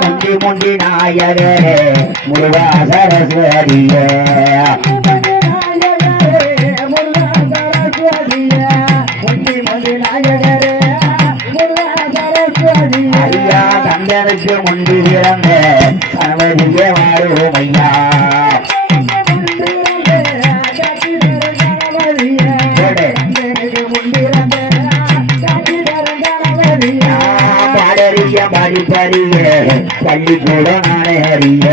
முண்டி முண்டி நாயகரே முருகா சரஸ்வதியே ஐயா தந்தனுக்கு முண்டி பிறந்த கணவதியே வாழும் ஐயா பாடறிய படிப்பறிய பள்ளிக்கூட நானே அறிய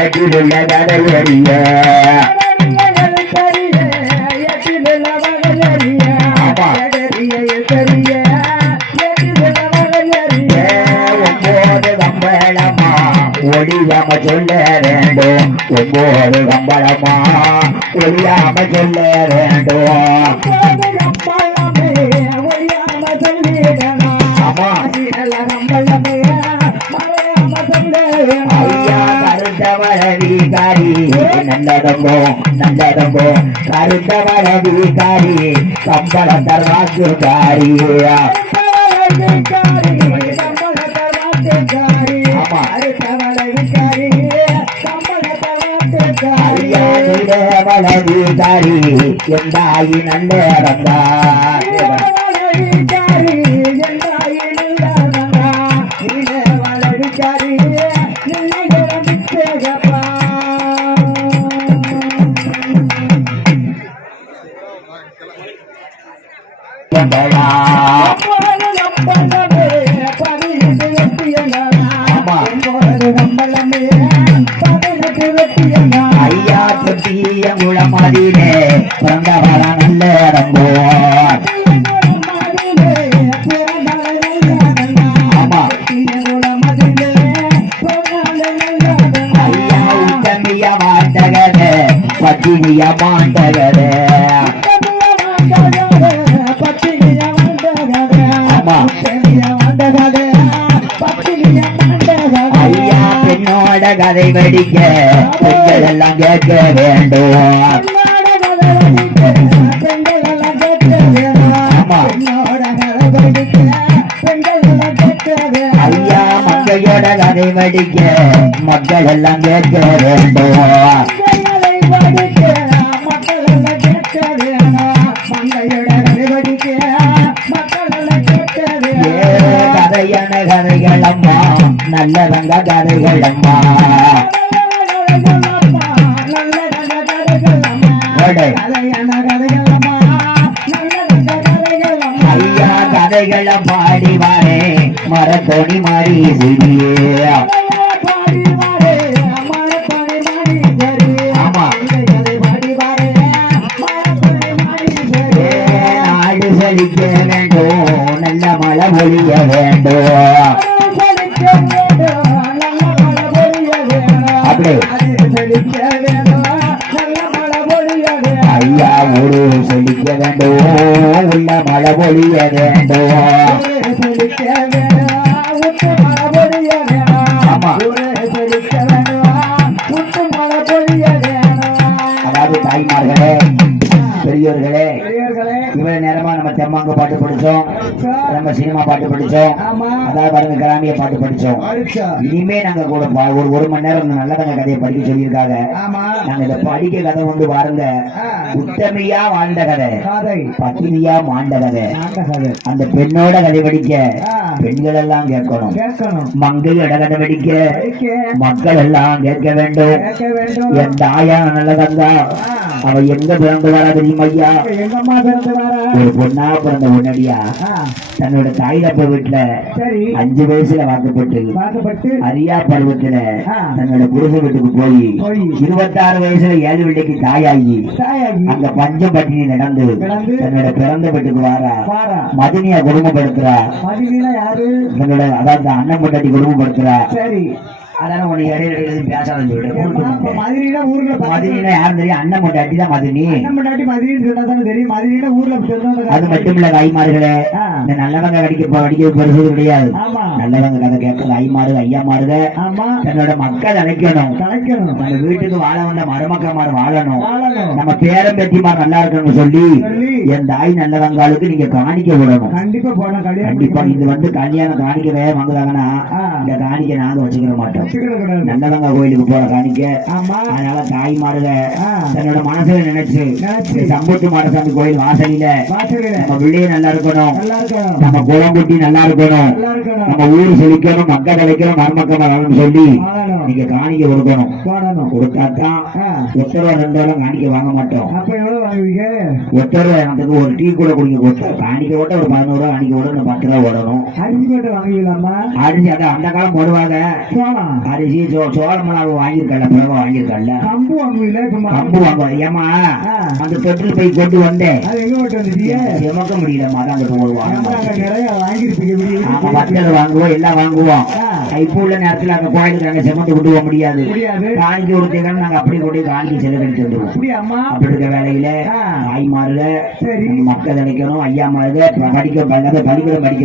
எட்டிலுள்ள கடலறிய ஒன்பது கம்பளமா ஒளியாம சொல்ல வேண்டும் ஒன்பது கம்பளமா ஒளியாம சொல்ல வேண்டும் கருத்தவரவிகாரி நல்லதம்போ நல்லதம்போ கருத்தவரவிகாரி கம்பள தர்வாசுகாரி வளவிகாரி எந்தாயி நல்லதங்கா ஐயா புத்திய குளமதிலே பிறந்தவர நல்ல ரங்கோ ஐயா உத்தமிய மாண்டகரே பத்தினிய மாண்டகரே ஐயா பெண்ணோட கதை படிக்க பெண்கள் எல்லாம் கேட்க வேண்டும் ஐயா மக்களோட கதை படிக்க மக்கள் எல்லாம் கேட்க வேண்டும் கதையான கதைகள் அம்மா நல்லதங்க கதைகள் அம்மா ஐயா கதைகளை பாடி வாரே மரத்தோணி மாறி சிறியே ஆமா நாடு செழிக்க வேண்டும் நல்ல மழை பொழிய வேண்டும் அப்படி ஐயா ஒரு செழிக்க வேண்டும் உள்ள மழை பொழிய வேண்டும் ஆமா அதாவது தாய்மார்களே பெரியோர்களே இவ்வளவு நேரமா நம்ம தெம்மாங்க பாட்டு படிச்சோம் நம்ம சினிமா பாட்டு படிச்சோம் அதாவது பாருங்க கிராமிய பாட்டு படிச்சோம் இனிமே நாங்க கூட ஒரு மணி நேரம் நல்லதங்க கதையை படிக்க சொல்லியிருக்காங்க நாங்க இதை படிக்க கதை வந்து பாருங்க உத்தமையா வாழ்ந்த கதை பத்தினியா மாண்ட கதை அந்த பெண்ணோட கதை படிக்க பெண்கள் எல்லாம் கேட்கணும் மங்கையோட கதை படிக்க மக்கள் எல்லாம் கேட்க வேண்டும் என் தாயா நல்லதந்தா அவ எங்க பிறந்து வரா தெரியுமா ஐயா ஒரு பொண்ணா பிறந்த பொண்ணடியா தன்னோட தாய் தப்ப வீட்டுல 5 வயசுல வாக்கப்பட்டு அரியா பருவத்துல தன்னோட புருஷ வீட்டுக்கு போய் 26 வயசுல 7 வீட்டுக்கு தாயாகி அங்க பஞ்சம் பட்டினி நடந்து தன்னோட பிறந்த வீட்டுக்கு வாரா மதினியா குடும்பப்படுத்துறா தன்னோட அதாவது அண்ணன் பொண்டாட்டி குடும்பப்படுத்துறா அதான உன்னை இடையில பேசாதன்னு சொல்லிட்டு. மதுரையில ஊர்ல மதுரையில யாரும் தெரியும், அண்ணன் பொண்டாட்டி தான் மதுரை. அண்ணன் பொண்டாட்டி மதுரைன்னு சொன்னாதானே தெரியும். மதுரையில ஊர்ல அது மட்டும் இல்ல தாய்மார்களே, இந்த நல்லவங்க வடிக்க பரிசு கிடையாது. நல்லவங்க கதை கேட்கறது ஐமாறு ஐயா மாறுக. தன்னோட மக்கள் அழைக்கணும். நம்ம வீட்டுக்கு வாழ வந்த மருமக்கமார் வாழணும். நம்ம பேரம் பேத்திமார் நல்லா இருக்கணும்னு சொல்லி என் தாய் நல்லவங்களுக்கு நீங்க காணிக்க விடணும். கண்டிப்பா போனோம். கண்டிப்பா இது வந்து கல்யாணம் காணிக்க வேக வாங்குறாங்கன்னா இந்த காணிக்க நாங்க வச்சுக்கிற மாட்டோம். நல்லவங்க கோயிலுக்கு போற காணிக்க. அதனால தாய்மாருக தன்னோட மனசுல நினைச்சு சம்பூத்து மாடசாமி கோயில் வாசலில நம்ம பிள்ளைய நல்லா இருக்கணும், நம்ம குளங்குட்டி நல்லா இருக்கணும், நம்ம ஊரு செழிக்கணும், மக்கள் அழைக்கணும், மருமக்கள் சொல்லி நீங்க காணிக்க கொடுக்கணும். கொடுத்தாத்தான் ஒத்தரவா 2 ரூபா காணிக்க வாங்க மாட்டோம். ஒத்தரவா எனக்கு ஒரு டீ கூட குடிக்க காணிக்க ஓட்ட ஒரு 11 ரூபா காணிக்க ஓட 10 ரூபா ஓடணும். அரிசி அதான் அந்த காலம் போடுவாங்க. அரிசி சோளம் வாங்கியிருக்கல, பிறகு வாங்கியிருக்கல, கம்பு வாங்குவாங்க. ஏமா அந்த தொட்டில் போய் கொண்டு வந்தேன் எமக்க முடியலமா தான் வத்தல் வாங்குவோம், எல்லாம் வாங்குவோம். இப்ப உள்ள நேரத்துல அந்த கோயிலுக்கு நாங்க செமந்து கொண்டு போக முடியாது. காணிக்கு கொடுத்தீங்கன்னா நாங்க அப்படி கொண்டு காணிக்கு செலவழிச்சு வந்துருவோம். அப்படி இருக்க வேலையில தாய்மாருல மக்கள் நினைக்கணும், ஐயா மாருக படிக்கிற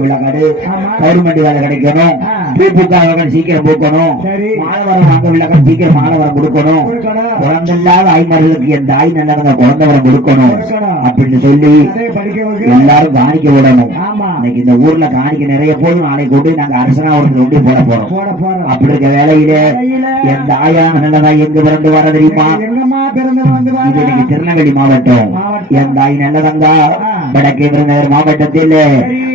விழாக்காடு கவர்மெண்ட் வேலை கிடைக்கணும், பூக்காக சீக்கிரம் பூக்கணும், மாணவரம் வாங்க விழாக்காடு சீக்கிரம் மாணவரம் கொடுக்கணும், குழந்தை இல்லாத ஆய்மார்களுக்கு என் தாய் நல்லவங்க குழந்தை வரம் கொடுக்கணும் அப்படின்னு சொல்லி எல்லாரும் காணிக்க விடணும். இன்னைக்கு இந்த ஊர்ல காணிக்க நிறைய போதும், நாளைக்கு கொண்டு நாங்க அரசனாவரத்துக்கு கொண்டு போட போறோம். அப்படி இருக்க வேலையில என் தாயான நல்லதாய் எங்க பிறந்து வர தெரியுமா? இது இன்னைக்கு திருநெல்வேலி மாவட்டம். என் தாய் நல்லதங்கா வடக்கே விருதுநகர் மாவட்டத்தில்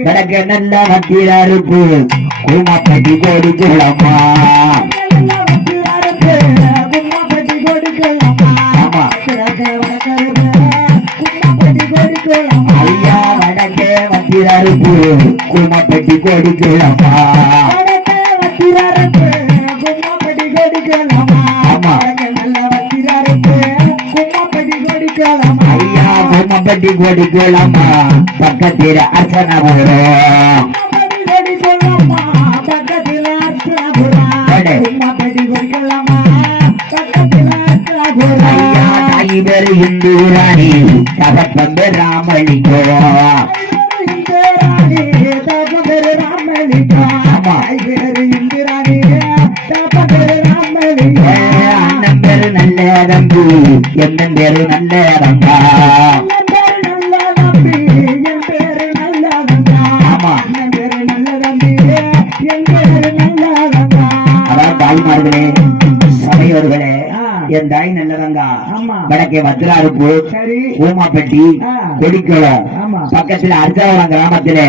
வடக்கே நல்ல வக்கீலாருக்கு குமாப்பட்டி கோடி குளமா. ஐயா வடக்கே வக்கீலாருக்கு குமாப்பட்டி கோடி குளமா. ஐயா கும்மப்பட்டி கோடி கோலமா பக்கத்தில அர்ச்சனாபுரம். ஐயா தாய் பேரு இந்து ராணி தகப்பன் பேர் ராமலிங்கம். அண்ணன் பேரு நல்ல தம்பி, எண்ணன் பேரு நல்ல தம்பா. ஆமா அதான் தாய்மார்களே சபையோர்களே, என் தாய் நல்லதங்கா வடக்கே வத்திராருப்பு ஊமாப்பட்டி கொடிக்குளம் பக்கத்துல அர்ஜாவரம் கிராமத்திலே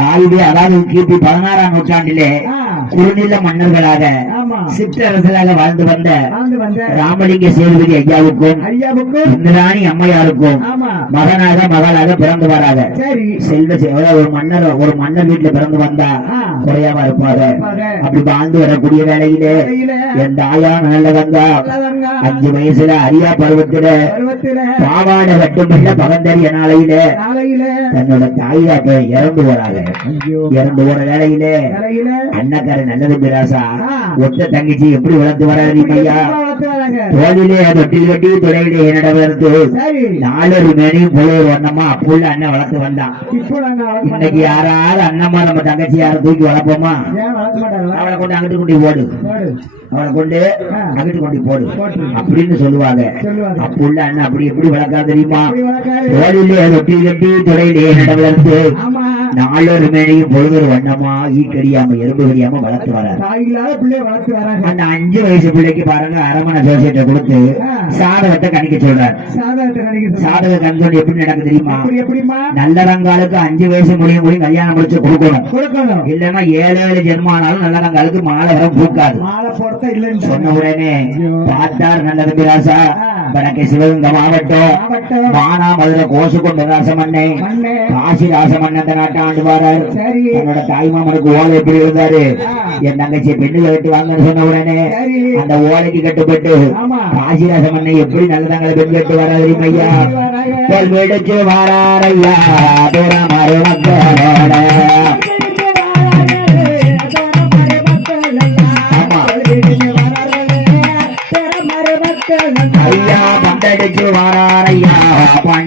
தாயுடைய அதாவது கிபி 16ஆம் நூற்றாண்டிலே குறுநில மன்னர்களாக சிற்றரசராக வாழ்ந்து வந்த ராமலிங்க சேதுபதி ஐயாவுக்கும் இந்திராணி அம்மையாருக்கும் மகனாக மகளாக பிறந்து வராங்க. செல்வ ஒரு மன்னர் வீட்டுல பிறந்து வந்தா குறையாம இருப்பாங்க. அப்படி வாழ்ந்து வரக்கூடிய வேலையிலே என் தாயான நல்லதங்கா 5 வயசுல அரியா பருவத்தில பாவாடை வெட்டுமில்ல பகந்தறிய நாளையில தன்னோட தாயாக்க இறந்து போறாங்க. இறந்து போற வேலையிலே அண்ணக்கார நல்லது பிராசா ஒத்த தங்கச்சி எப்படி வளர்த்து வராது ஐயா? தோளிலே தொட்டில் கட்டி துறையிலே என்னிட வளர்த்து 4 மேனையும் போல ஒரு வண்ணமா அப்புள்ள அண்ணன் வளர்த்து வந்தான். இன்னைக்கு யாராவது அண்ணம்மா நம்ம தங்கச்சி யாரும் தூக்கி வளர்ப்போமா? அவளை கொண்டு அங்கிட்டு கொண்டு போடு, அவளை கொண்டு அங்கிட்டு கொண்டு போடு அப்படின்னு சொல்லுவாங்க. அப்புள்ள அண்ணன் அப்படி எப்படி வளர்க்காது தெரியுமா? தோளிலே தொட்டில் கட்டி துறையிலே என்னிட வளர்த்து 4 மேனையும் பொழுது வண்ணமா ஈக்கடியாம எறும்பு கடியாம வளர்த்து வராது. அந்த 5 வயசு பிள்ளைக்கு பாருங்க அரமனை ஜோசியத்தை கொடுத்து சாதகத்தை கணிக்க சொல்றாரு. சாதக கணிச்சு எப்படி நடக்கு தெரியுமா? நல்லறங்காலுக்கு 5 வயசு முடியும் கல்யாணம் முடிச்சு கொடுக்கணும். இல்லன்னா 7 ஜென்மானாலும் நல்லறங்காலுக்கு மாலை வர பூக்காது. சொன்ன உடனே பார்த்தார் நல்லது பிராசா வடக்கே சிவகங்கை மாவட்டம் மானாமதுரை கோசுக்கொண்டு ராசமண்ணை காசி ராசமண்ணன் நாட்டை ஆண்டு வாரார். என்னோட தாய்மாமனுக்கு ஓலை எப்படி இருந்தாரு? என் தங்கச்சியை பெண்ணுல கட்டு வாங்கன்னு சொன்ன உடனே அந்த ஓலைக்கு கட்டுப்பட்டு காசி ராசமண்ணை எப்படி நல்லதாங்களை பெண் கட்டு வராது ஐயா? வெடிச்சு வாராரையா மறு மக்களோட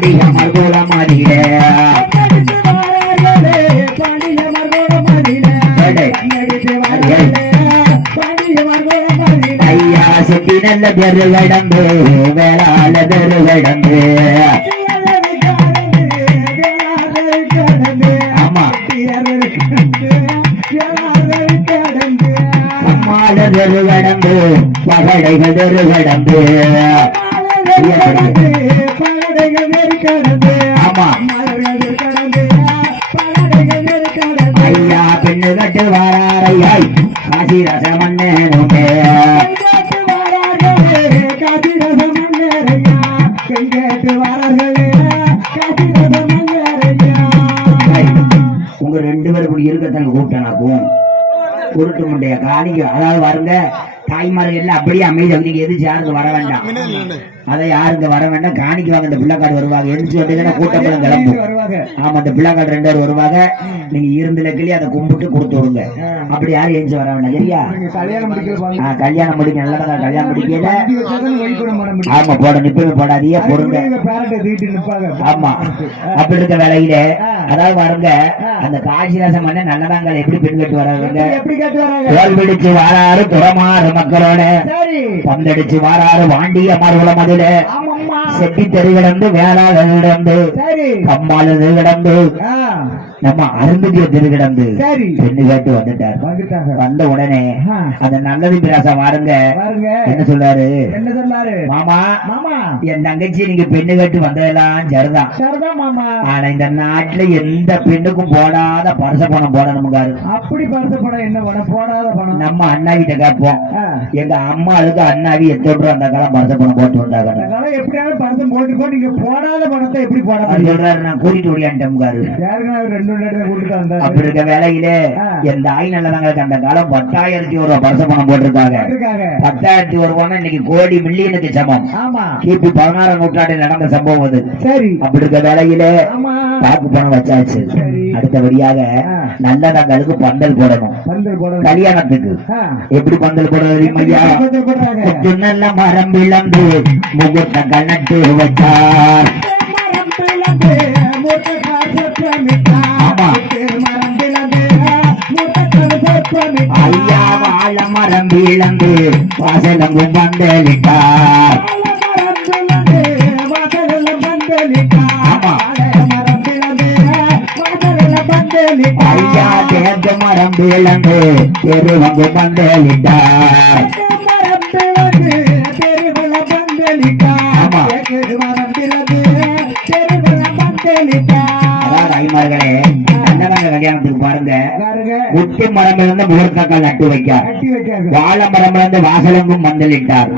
பாண்டியமர் குலமதியிலே ஐயா செட்டி நல்ல தெரு கடந்து வேளாள தெரு கடந்து ஆமா அம்மாள தெரு கடந்து பகடைகள் தெரு கடந்து ஆமா ஐயா பெண்ணு கட்டு வாராரையாய் காசி ரசமன்னே உங்க ரெண்டு பேரும் இப்படி இருக்கத்தாங்க கூப்பிட்டேனாக்கும் உருட்டு முண்டைய காணிக்கு அதாவது வருங்க தாய்மார்கள் எல்லாம் அப்படியே அமைதி நீங்க எதிர்த்து யாருக்கு வர வேண்டாம் அதை யாருக்கு வர வேண்டாம் காணிக்கு வாங்க இந்த பிள்ளைக்காடு வருவாங்க எதிர்த்து வந்தீங்கன்னா கூட்டம் கிளம்பும் ஆமா அந்த பிள்ளைக்காடு 2 பேர் வருவாங்க நீங்க இருந்துலக்கிலேயே அதை கும்பிட்டு கொடுத்து விடுங்க அப்படி யாரும் எஞ்சி வர வேண்டாம் சரியா கல்யாணம் முடிக்க நல்லதா கல்யாணம் முடிக்கல ஆமா போட நிப்பவே போடாதீங்க பொருங்க ஆமா அப்படி இருக்க வேலையில அதாவது பாருங்க அந்த காசிராசம் பண்ண நல்லதாங்க எப்படி பெண் கட்டு வராங்க தோல் பிடிச்சு வாராரு துறமாறு மக்களோட பந்தடிச்சு வாராரு வாண்டிய மாறுகுளம் அதுல செட்டி தெரு கிடந்து வேளாள கிடந்து கம்மால தெரு கிடந்து நம்ம அருந்ததிய தெரு கிடந்து பெண்ணு கேட்டு வந்துட்டார் வந்த உடனே அந்த நல்லது பிராசம் வாருங்க என்ன சொல்றாரு மாமா என் தங்கச்சி நீங்க பெண்ணு கேட்டு வந்ததெல்லாம் சரிதான் ஆனா இந்த நாட்டுல எந்த பெண்ணுக்கும் போடாத பரிச பணம் போடணும்காரு அப்படி பரிச பணம் என்ன பணம் போடாத பணம் நம்ம அண்ணா கிட்ட கேட்போம் எங்க அம்மாவுக்கு அண்ணாவி எத்தோடு அந்த காலம் பரிச பணம் போட்டு வந்தாங்க எப்படியாவது பரிசம் போட்டுக்கோ நீங்க போடாத பணத்தை எப்படி போட சொல்றாரு நான் கூட்டிட்டு ஓடியான்ட்டேன் அப்படி இருக்க வேலையிலே என் தாய் நல்லதாங்களுக்கு அந்த காலம் 10,000 ரூபாய் பரிசு பணம் போட்டிருக்காங்க 10,000 ரூபாய் இன்னைக்கு கோடி மில்லியனுக்கு சமம் கிபி 16ஆம் நூற்றாண்டில் நடந்த சம்பவம் அது அப்படி இருக்க வேலையிலே காப்பு பணம் வச்சாச்சு அடுத்தபடியாக நல்லதாங்களுக்கு பந்தல் போடணும் கல்யாணத்துக்கு எப்படி பந்தல் போடுறது நல்ல மரம் விளந்து முகூர்த்த கண்ணட்டு வச்சார் ஐயா வாழ மரம் வீழந்து வாசலங்கும் பந்தலிட்டார் ஐயா தேர்ந்த மரம் வீழந்து தெருவங்கு பந்தலிட்டார் தாய்மார்களே நல்லதாங்க கல்யாணத்துக்கு பாருங்க முட்டி மரம் இருந்து முகூர்த்தக்கால் நட்டு வைக்கார் வாழை மரம் இருந்து வாசலங்கும் மந்தலிட்டார்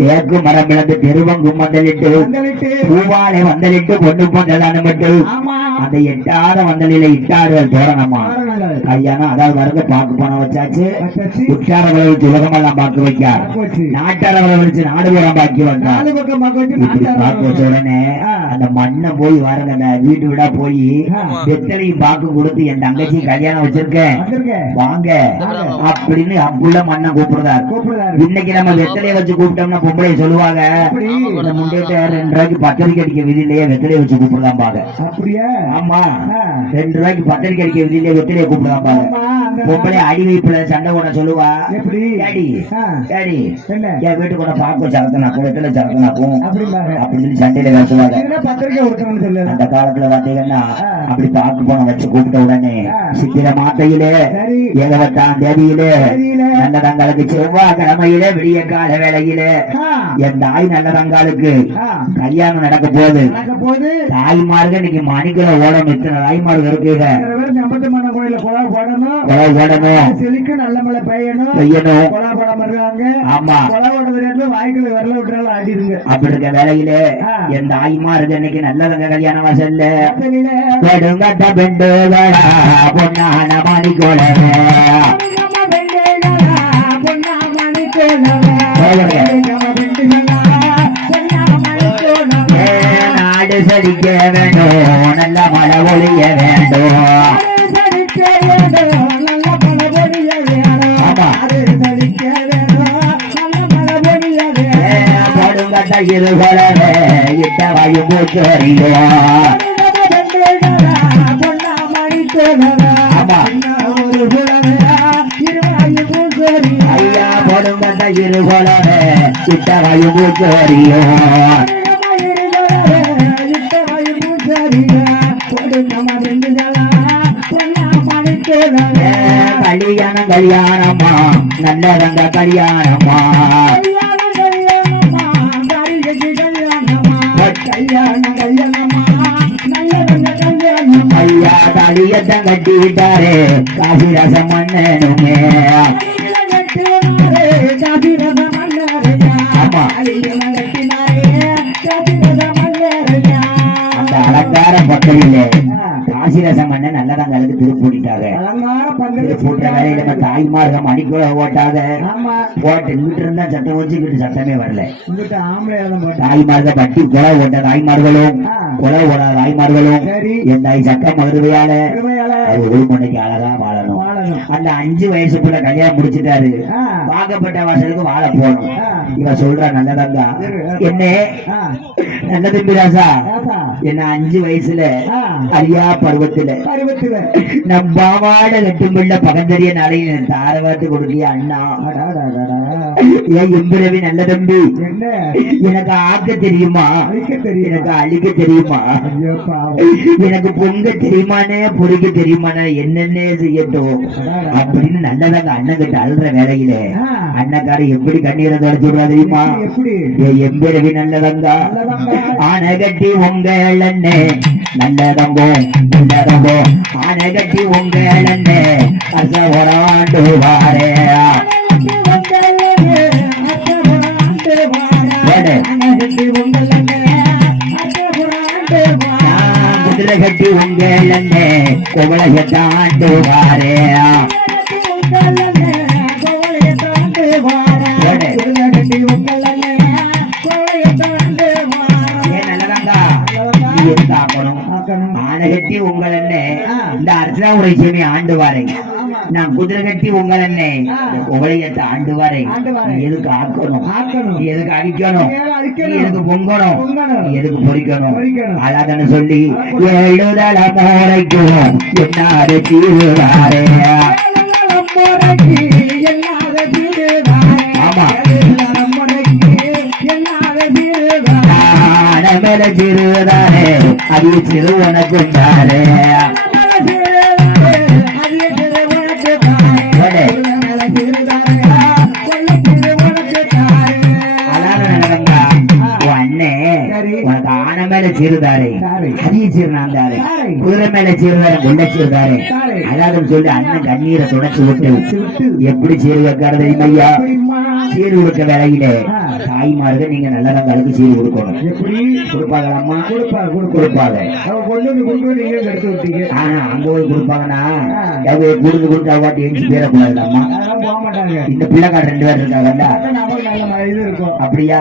தேக்கு மரம் இருந்து தெருவங்கும் மந்தலிட்டு பூவாலை வந்தலிட்டு பொண்ணு பந்தலானமிட்டு அந்த எட்டாத வந்தலில இட்டார்கள் தோரணமா கல்யாணம் அதாவது வருங்க பாக்கு பணம் வச்சாச்சு உற்றார வளர்ச்சி உலகமெல்லாம் பார்க்க வைக்கார் நாட்டார வளர்ச்சி நாடு பூரா பாக்கி வந்தார் இப்படி பார்க்க வச்ச உடனே அந்த மண்ணை போய் வரங்க அந்த வீட்டு விடா போய் வெத்தலையும் பாக்கு கொடுத்து என் தங்கச்சி கல்யாணம் வச்சிருக்கேன் வாங்க அப்படின்னு அப்புள்ள மண்ணை கூப்பிடுறாரு இன்னைக்கு நம்ம வெத்தலையை வச்சு கூப்பிட்டோம்னா பொம்பளை சொல்லுவாங்க இந்த முண்டேட்ட 2 ரூபாய்க்கு பத்திரிக்கை அடிக்க விதியிலேயே வெத்தலையை வச்சு கூப்பிடுதான் பாங்க அப்படியே ஆமா 2 ரூபாய்க்கு பத்திரிக்கை அடிக்க விதியிலேயே வெத்தலையை கூப்பிடுதான் பாங்க பொம்பளை அடி வைப்புல சண்டை கூட சொல்லுவா ஏடி என் வீட்டு கூட பாக்கும் சரத்தனாக்கும் வெத்தலை சரத்தனாக்கும் அப்படின்னு சொல்லி சண்டையில பேசுவாங்க அந்த காலத்துல பாத்தீங்கன்னா அப்படி பாக்கு போன வச்சு கூப்பிட்ட உடனே சித்திர மாத்தையிலே 7ஆம் தேதியிலே நல்லதங்களுக்கு செவ்வாய்க்கிழமையிலே விடிய கால வேளையிலே என் தாய் நல்லதங்களுக்கு கல்யாணம் நடக்க போகுது தாய்மார்கள் இன்னைக்கு மணிக்குள்ள ஓடணும் இத்தனை தாய்மார்கள் இருக்குங்க நல்ல மழை பெய்யணும் ஆமா அப்படி இருக்க வேலையிலே என் தாய்மார்கள் இன்னைக்கு நல்லதங்க கல்யாண வாசல்ல பெருங்கட்ட பெண்டுகளா பொன்னான மணிக்கோளவே நாடு செழிக்க வேண்டும் நல்ல மழை ஒழிய வேண்டும் இருகொலவே இட்ட வாயு பூச்சோரியோ ஆமா ஐயா பொடுங்கட்ட இருகொலவே இட்ட வாயு பூச்சோரியோ கல்யாணம் கல்யாணமா நல்லதங்க கல்யாணமா ஐயா தலியத்தை கட்டிட்டாரே காசிரசம் மன்னனுமே ஆமா அந்த அலங்கார பக்கலிலே காசிரசம் மன்னன் நல்லதங்களுக்கு திருப்பூட்டிட்டாங்க திருப்பூட்ட வேலையில நம்ம தாய்மார்கம் மணிக்குள்ள ஓட்டாத போட்டு இங்கிட்டு இருந்தா சட்டம் வச்சுக்கிட்டு சட்டமே வரல தாய்மார்க பட்டி கொலை ஓட்ட தாய்மார்களும் கொலை ஓடாத தாய்மார்களும் என் தாய் சட்டம் மறுவையால அது ஒரு மணிக்கு அழகா வாழணும் அந்த 5 வயசுக்குள்ள கல்யாணம் முடிச்சுட்டாரு வாக்கப்பட்ட வாசலுக்கு வாழ போகணும் இவ சொல்ற நல்லதங்கா என்ன நல்ல தம்பி ராசா என்ன 5 வயசுல அரியா பருவத்துல நம் பாவாட கட்டும்பிள்ள பகந்தறிய நாளைய தாரவாத்து கொடுக்கிய அண்ணா ஏன் எம்பிரவி நல்ல தம்பி எனக்கு ஆக்க தெரியுமா எனக்கு அழிக்க தெரியுமா எனக்கு பொங்க தெரியுமானே பொறிக்க தெரியுமானே என்னென்ன செய்யட்டும் அப்படின்னு நல்லதாங்க அண்ணன் கிட்ட அழுற வேலையில அண்ணக்கார எப்படி கண்ணீரை தொடச்சு விடுறா தெரியுமா எம்பிரவி நல்லதங்கா ஆனை கட்டி உங்கள் அண்ணே நல்லதங்கோ நல்லதங்கோ ஆனை கட்டி உங்கள் அண்ணே அச ஒராண்டு வாரே குதிரை கட்டி உங்கள் அண்ணே கோவளைய தாண்டு வாரே ஆனை கட்டி உங்கள் அண்ணே இந்த அர்ச்சனா உரை சேமி ஆண்டு வாரேன் நான் குதிரை கட்டி உங்கள் அண்ணே உபயத்தை ஆண்டு வாரேன் எதுக்கு ஆக்கணும் எதுக்கு அடிக்கணும் எதுக்கு பொங்கணும் எதுக்கு பொறிக்கணும் அதான சொல்லி எழுதல மோரைக்கும் என்னாரு தீர்வாரே ஆமா மேல சிறுவதானே அது சிறுவனுக்குண்டாரே உனக்கு ஆனை மேல சீருதாரே அதிக சீர்னாந்தாரு குதிரை மேல சீருதாரு கொண்ட சீருதாரு அதாவது சொல்லி அண்ணன் கண்ணீரை தொடச்சு விட்டு எப்படி சீரு வைக்காரு தெரியுமையா சீரு கொடுக்க வேலையில தாய்மார்கள் நீங்க நல்லதங்களுக்கு சீரு கொடுக்கணும் எப்படி கொடுப்பாங்களாமா கொடுப்பாங்க ஆனா அங்க போய் கொடுப்பாங்கன்னா கொடுத்து கொடுத்து அவாட்டி எஞ்சி பேரக்கூடாதுலாமா இந்த பிள்ளைக்கார 2 பேர் இருக்காங்கல்ல அப்படியா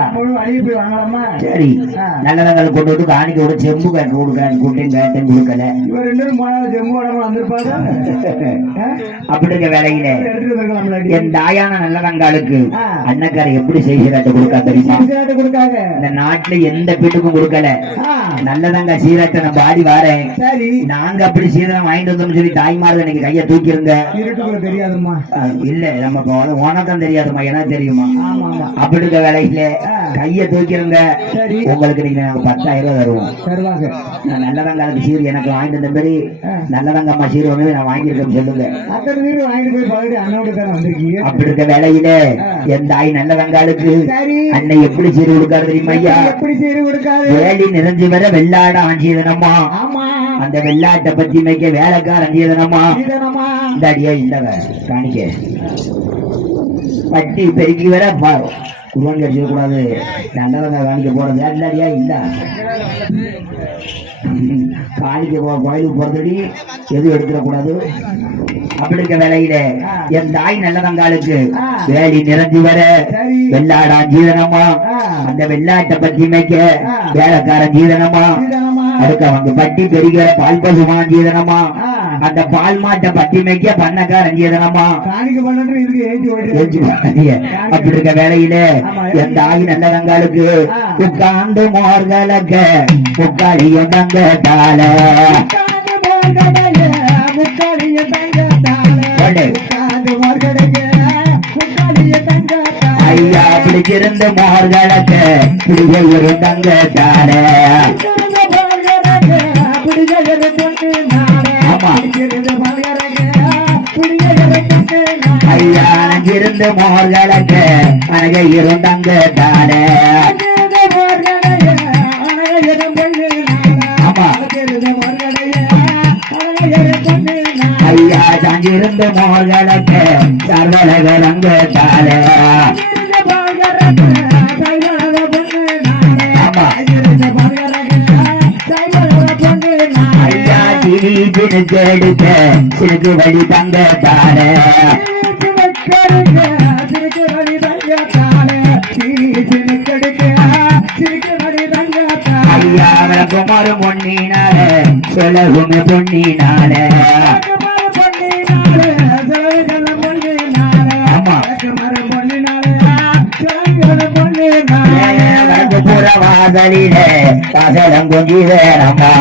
சரி நல்லதங்களுக்கு கொண்டு வந்து காணிக்க ஒரு செம்பு கொடுக்கணும் கூட்டையும் கேட்டையும் கொடுக்கல அப்படிங்க வேலையில என் தாயான நல்லதங்களுக்கு அண்ணக்காரை எப்படி செய்கிறாட்டு கொடுக்க தெரியுமா இந்த நாட்டுல எந்த வீட்டுக்கும் கொடுக்கல நல்லதங்க சீரத்தை நம்ம ஆடி வாரேன் நாங்க அப்படி சீதனம் வாங்கிட்டு வந்தோம்னு சொல்லி தாய்மார்கள் நீங்க கைய தூக்கிருங்க தெரியாதுமா இல்ல நம்ம உனக்கும் தெரியாதுமா எனக்கு தெரியுமா அப்படிங்க வேலையில கைய தூக்கிருங்க உங்களுக்கு நீங்க 10,000 தருவோம் நல்லதங்களுக்கு சீர் எனக்கு வாங்கிட்டு வந்த மாதிரி நல்லதங்க அம்மா சீர் வந்து நான் வாங்கியிருக்கேன் சொல்லுங்க அப்படி இருக்க வேலையில என் தாய் நல்லதங்களுக்கு அன்னை எப்படி சீர் கொடுக்காரு தெரியுமா ஐயா வேலி நிறைஞ்சு வர வெள்ளாட ஆஞ்சியதனமா அந்த வெள்ளாட்டை பத்தி மேய்க்க வேலைக்காரன் செய்தனமா இந்த அடியா இல்லவ காணிக்க பட்டி பெருக்கி வர குருவான் கடிச்சிடக்கூடாது நல்லவங்க காணிக்க போறது இல்லாடியா இல்ல காணிக்க கோயிலுக்கு போறதடி எதுவும் எடுத்துடக்கூடாது அப்படி இருக்க வேலையில என் தாய் நல்லதங்காலுக்கு வேலி நிறைஞ்சு வர வெள்ளாடான் ஜீதனமா அந்த வெள்ளாட்டை பத்தி மேய்க்க வேலைக்காரன் ஜீதனமா அதுக்கு அவங்க பட்டி பெருகிற பால் பசுமான் ஜீதனமா அந்த பால் மாட்டை பட்டி மேய்க்க பண்ணக்காரன் செய்தனமா காணிக்க பண்ணு இதுக்கு ஏஞ்சி ஓடி ஏஞ்சி போகாதீங்க. அப்படி இருக்க வேலையில என் தாய் நல்ல தங்காளுக்கு உட்கார்ந்து மோர்களக்க முக்காளியும் தங்கத்தால ஐயா பிடிச்சிருந்த மோர்களக்க பிடிச்ச தங்கத்தால ஆமா ஐயா அங்கிருந்த மோர்களக்க அழக இருந்தங்கத்தால ஆமா ஐயா சாஞ்சிருந்த மோர்களக்க சர்வலக ரங்கத்தால ஆமா ஐயா திரி தினுக்கெடுக்க சிறுக்கு வழி தங்கத்தால ஐயா குமார பொன்னினால சொலகுமே பொன்னினால ஆமா புற வாசலில வாசலம் கொஞ்சி வேணம்மா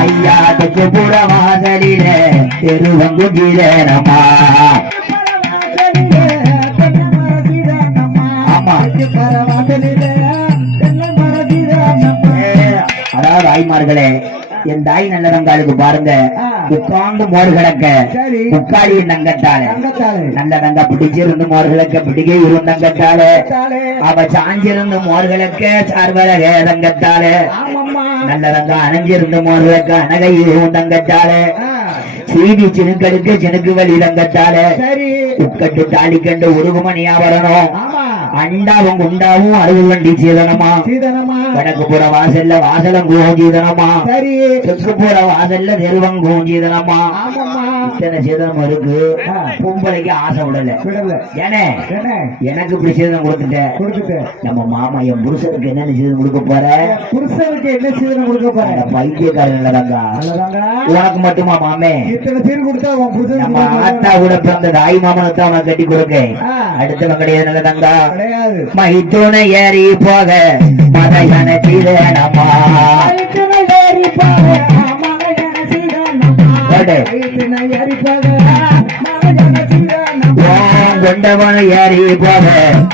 ஐயா புற வாசலில தெருவங்கு ஜீரனம்மா ஆமா அதாவது தாய்மார்களே என் தாய் நல்லதங்காளுக்கு பாருங்க உட்கார்ந்து மோர் கிடக்க முக்காளி தங்கத்தால நல்ல தங்க பிடிச்சிருந்து மோர் கிழக்க பிடிக்க இருந்தங்கத்தால அவ சாஞ்சிருந்து மோர் கிழக்க சார்வலக தங்கத்தால நல்ல தங்க அணைஞ்சிருந்து மோர் கிழக்க அனகை இருந்தங்கத்தால சீடி சினுக்கடுக்கு சினுக்கு வழி தங்கத்தால உட்கட்டு தாலி கண்டு உருகுமணி ஆவரணும் அண்டாவும் குண்டாவும் அறுபது வண்டி சீதனமா வடக்கு புற வாசல்ல வாசலம் சீதனமா தெற்கு புற வாசல்ல தெருவங்கும் சீதனமா இத்தனை சீதனம் இருக்கு பொம்பளைக்கு ஆசை விடல ஏனே எனக்கு இப்படி சீதனம் கொடுத்துட்டேன் நம்ம மாமா என் புருஷனுக்கு என்னென்ன சீதனம் கொடுக்க போற புருஷனுக்கு என்ன சீதனம் கொடுக்க போற பைத்தியக்காரங்க உனக்கு மட்டுமா மாமே நம்ம ஆத்தா கூட பிறந்த தாய் மாமனத்தை அவனை கட்டி கொடுக்க அடுத்தவன் கிடையாது நல்லதாங்க மைத்துணை ஏறி போக மதையன சீதனமா கொண்டவன் ஏறி போக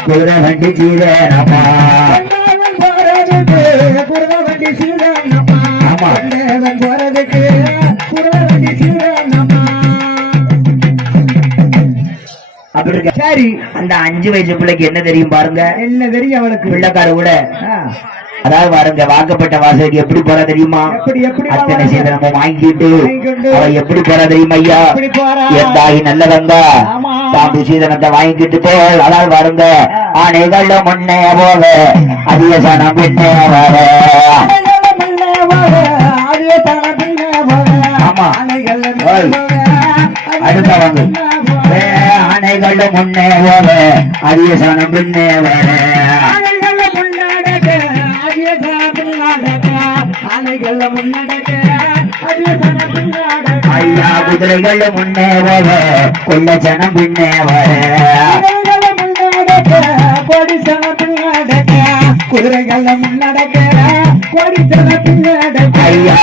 குதிரை வண்டி சீதனமா ஆமா அப்படி இருக்க சரி அந்த 5 வயசு பிள்ளைக்கு என்ன தெரியும் பாருங்க என்ன தெரியும் அவளுக்கு பிள்ளைக்கார கூட அதாவது பாருங்க வாக்கப்பட்ட வாசலுக்கு எப்படி போறா தெரியுமா அத்தனை செய்த நம்ம வாங்கிட்டு அவ எப்படி போறா தெரியுமா ஐயா என் தாய் நல்லதங்க தாம்பு சீதனத்தை வாங்கிட்டு போ அதாவது பாருங்க ஆணைகள் முன்னே போக அதிக சனம் பின்னே வர ஆமா அடுத்தவங்க ஆணைகள் முன்னே போக அதிக சனம் பின்னே வர ஐயா குதிரைகள் முன்னே வர கொள்ள ஜனம் பின்னே வர குதிரைகள் முன்னடக்க கொடி ஜன பின்னடக்க ஐயா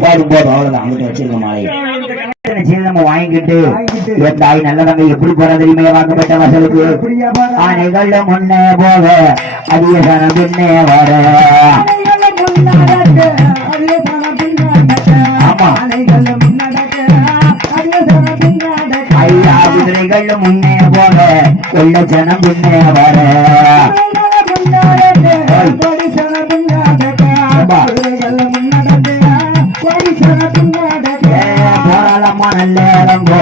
போதும் போதும் அவ்வளவுதான் அவங்ககிட்ட வச்சிருக்க மாலை நம்ம வாங்கிட்டு தாய் நல்லவங்க எப்படி போற தெரியுமே வாக்கப்பட்ட வசலுக்கு ஆணைகள் முன்னே போக அதிக சனம் பின்னே வர ஆமா ஐயா குதிரைகள் முன்னே போக கொள்ள ஜனம் பின்னே வர போராளமா நல்ல ரம்போ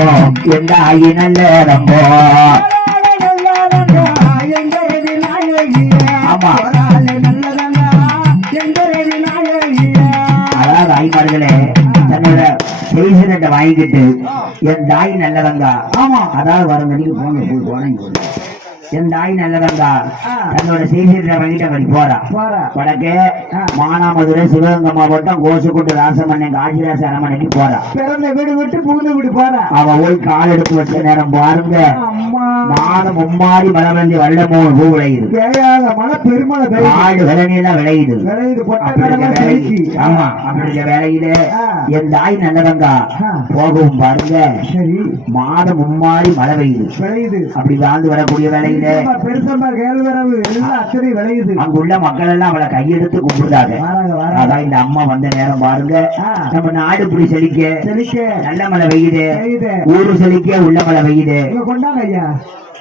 எந்த ஆகி நல்ல ரம்போ ஆமா அதாவது ஆய்மார்களே தன்னோட செய்த வாங்கிக்கிட்டு என் தாய் நல்லவங்க ஆமா அதாவது வருங்க நீங்க போன போய் போன என் தாய் நல்லவங்க தன்னோட செய்தியை வாங்கிட்டு அப்படி போறா வடக்கே மானாமதுரை சிவகங்கை மாவட்டம் கோசுக்குண்டு ராசமண்ணன் காஜிராச அரமனைக்கு போறா பிறந்த வீடு விட்டு புகுந்த வீடு போறா அவ போய் கால் எடுத்து வச்ச நேரம் பாருங்க மாதம் மும்மாடி மழை வந்து வெள்ளமூணு பூ விளையுது மழை பெருமழை ஆடு விளைநீதான் விளையுது விளையுது ஆமா அப்படி வேலையில என் தாய் நல்லவங்க போகவும் பாருங்க சரி மாதம் மும்மாடி மழை பெய்யுது விளையுது அப்படி வாழ்ந்து வரக்கூடிய வேலையில பெருசம்பா கேழ்வரவு எல்லாம் அத்தனை விளையுது அங்குள்ள மக்கள் எல்லாம் அவளை கையெடுத்து கும்பிடுறாங்க அதான் இந்த அம்மா வந்த நேரம் பாருங்க நம்ம நாடு இப்படி செழிக்க நல்ல மழை பெய்யுது ஊரு செழிக்க உள்ள மழை பெய்யுது கொண்டாங்க ஐயா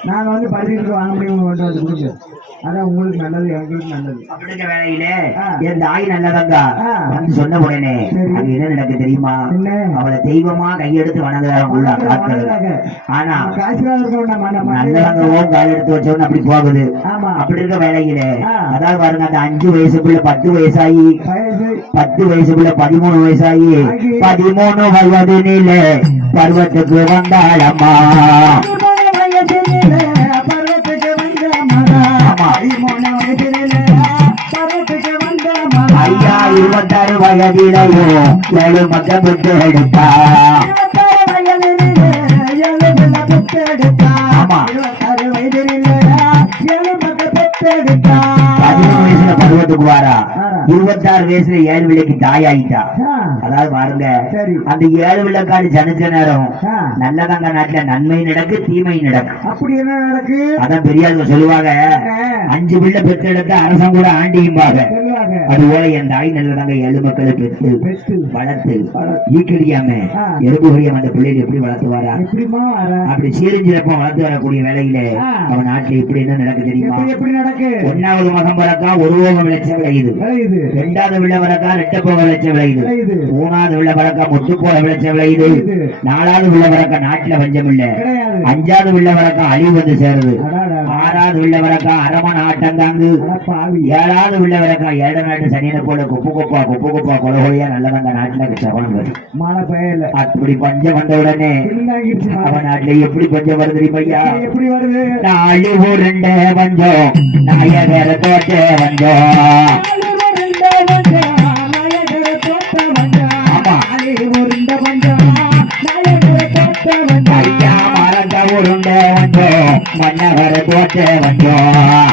நாங்க வந்து பள்ளிக்கு வாங்க முடியும் கொண்டு வந்து கொடுங்க அதான் உங்களுக்கு நல்லது எங்களுக்கு நல்லது அப்படிங்க வேலையில என் தாய் நல்லவங்க வந்து சொன்ன உடனே அது என்ன நடக்கு தெரியுமா அவளை தெய்வமா கையெடுத்து வணங்குறாங்க ஆனா நல்லவங்கவும் கையெடுத்து வச்சவன்னு அப்படி போகுது அப்படி இருக்க வேலையில அதாவது பாருங்க அந்த 5 வயசுக்குள்ள 10 வயசாகி 10 வயசுக்குள்ள 13 வயசாகி 13 வயதினிலே பருவத்துக்கு வந்தாளம்மா ஐயா 26 வயதிலையோ 7 மக்கள் பெற்று எடுத்தா ஆமா 13 வயசுல பருவத்துக்கு வாரா 26 வயசுல 7 விலைக்கு தாயாயிட்டா அதாவது பாருங்க அந்த 7 விளக்காடு ஜனிச்ச நேரம் நல்லதாங்க நாட்டுல நன்மை நடக்கு தீமை நடக்கு அப்படி என்ன நடக்கு அதான் பெரியாளுங்க சொல்லுவாங்க 5 பிள்ளை பெற்று எடுத்த அரசம் கூட ஆண்டியும்பாங்க அதுபோல என் தாய் நல்லதாங்க 7 மக்களை பெற்று வளர்த்து ஈக்கடியாம எறும்புகடியாம அந்த பிள்ளைகள் எப்படி வளர்த்துவாரா அப்படி சீரஞ்சிறப்பம் வளர்த்து வரக்கூடிய வேலையில அவன் நாட்டுல இப்படி என்ன நடக்கு தெரியுமா எப்படி நடக்கு 1வது மகம் வரக்கா ஒரு ஓகம் விளைச்ச விளையுது 2வது விழ வரக்கா ரெட்டப்போ விளைச்ச விளையுது 3வது விழ வரக்கா முத்துப்போல விளைச்ச விளையுது 4வது விழ வரக்கா நாட்டுல பஞ்சம் இல்ல 5வது விழ வரக்கா அழிவு வந்து சேருது 6வது விழ வரக்கா அரமன் ஆட்டந்தாங்கு 7வது விழ வரக்கா ஏழ நாட்டு சனியனை போல குப்பு குப்பா கொலகொலையா நல்லவங்க நாட்டுல சவன் வரும் மழை பெய்யல அப்படி பஞ்சம் வந்த உடனே அவன் நாட்டுல எப்படி பஞ்சம் வருது தெரியுமையா எப்படி வருது 4 உருண்டை பஞ்சம் நாயகர தோட்ட பஞ்சம் ஐயா மரத்த உருண்டை வந்தோம் மன்னகர தோட்ட வந்தோம்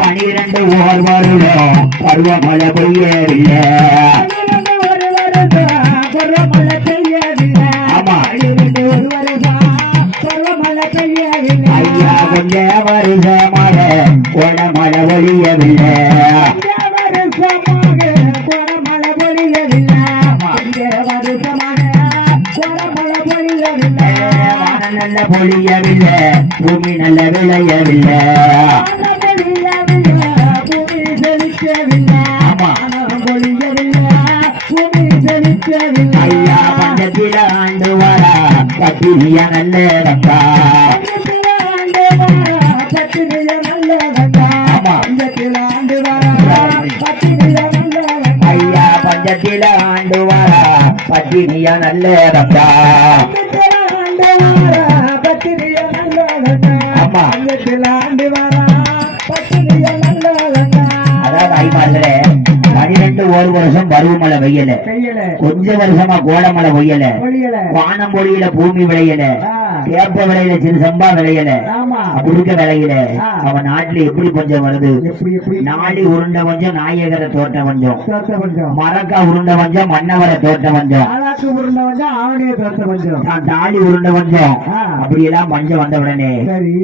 12 ஓர் வருடம் பருவமழை பெய்யவில்லை ஆமா ஐயா கொஞ்ச வருஷமாக கொடமழை பொழியவில்லை நல்ல பொழியவில்லை பூமி நல்ல விளையவில்லை ஐயா பஞ்சத்தில ஆண்டு வரா பத்திரியா நல்ல ஐயா பஞ்சத்தில ஆண்டு வரா பத்திரியா நல்ல ஆமா அதாவது ஐமார்களே 12 ஒரு வருஷம் பருவமழை பெய்யல கொஞ்ச வருஷமா கோடமழை பெய்யல வானம் பொழியல பூமி விளையல கேப்ப விளையில சிறு சம்பா விளையல அப்படி இருக்க விளையில அவன் நாட்டுல எப்படி கொஞ்சம் வருது நாளி உருண்ட கொஞ்சம் நாயகர தோட்டம் கொஞ்சம் மரக்கா உருண்ட கொஞ்சம் மன்னவர தோட்டம் கொஞ்சம் தாலி உருண்ட கொஞ்சம் அப்படி எல்லாம் பஞ்சம் வந்த உடனே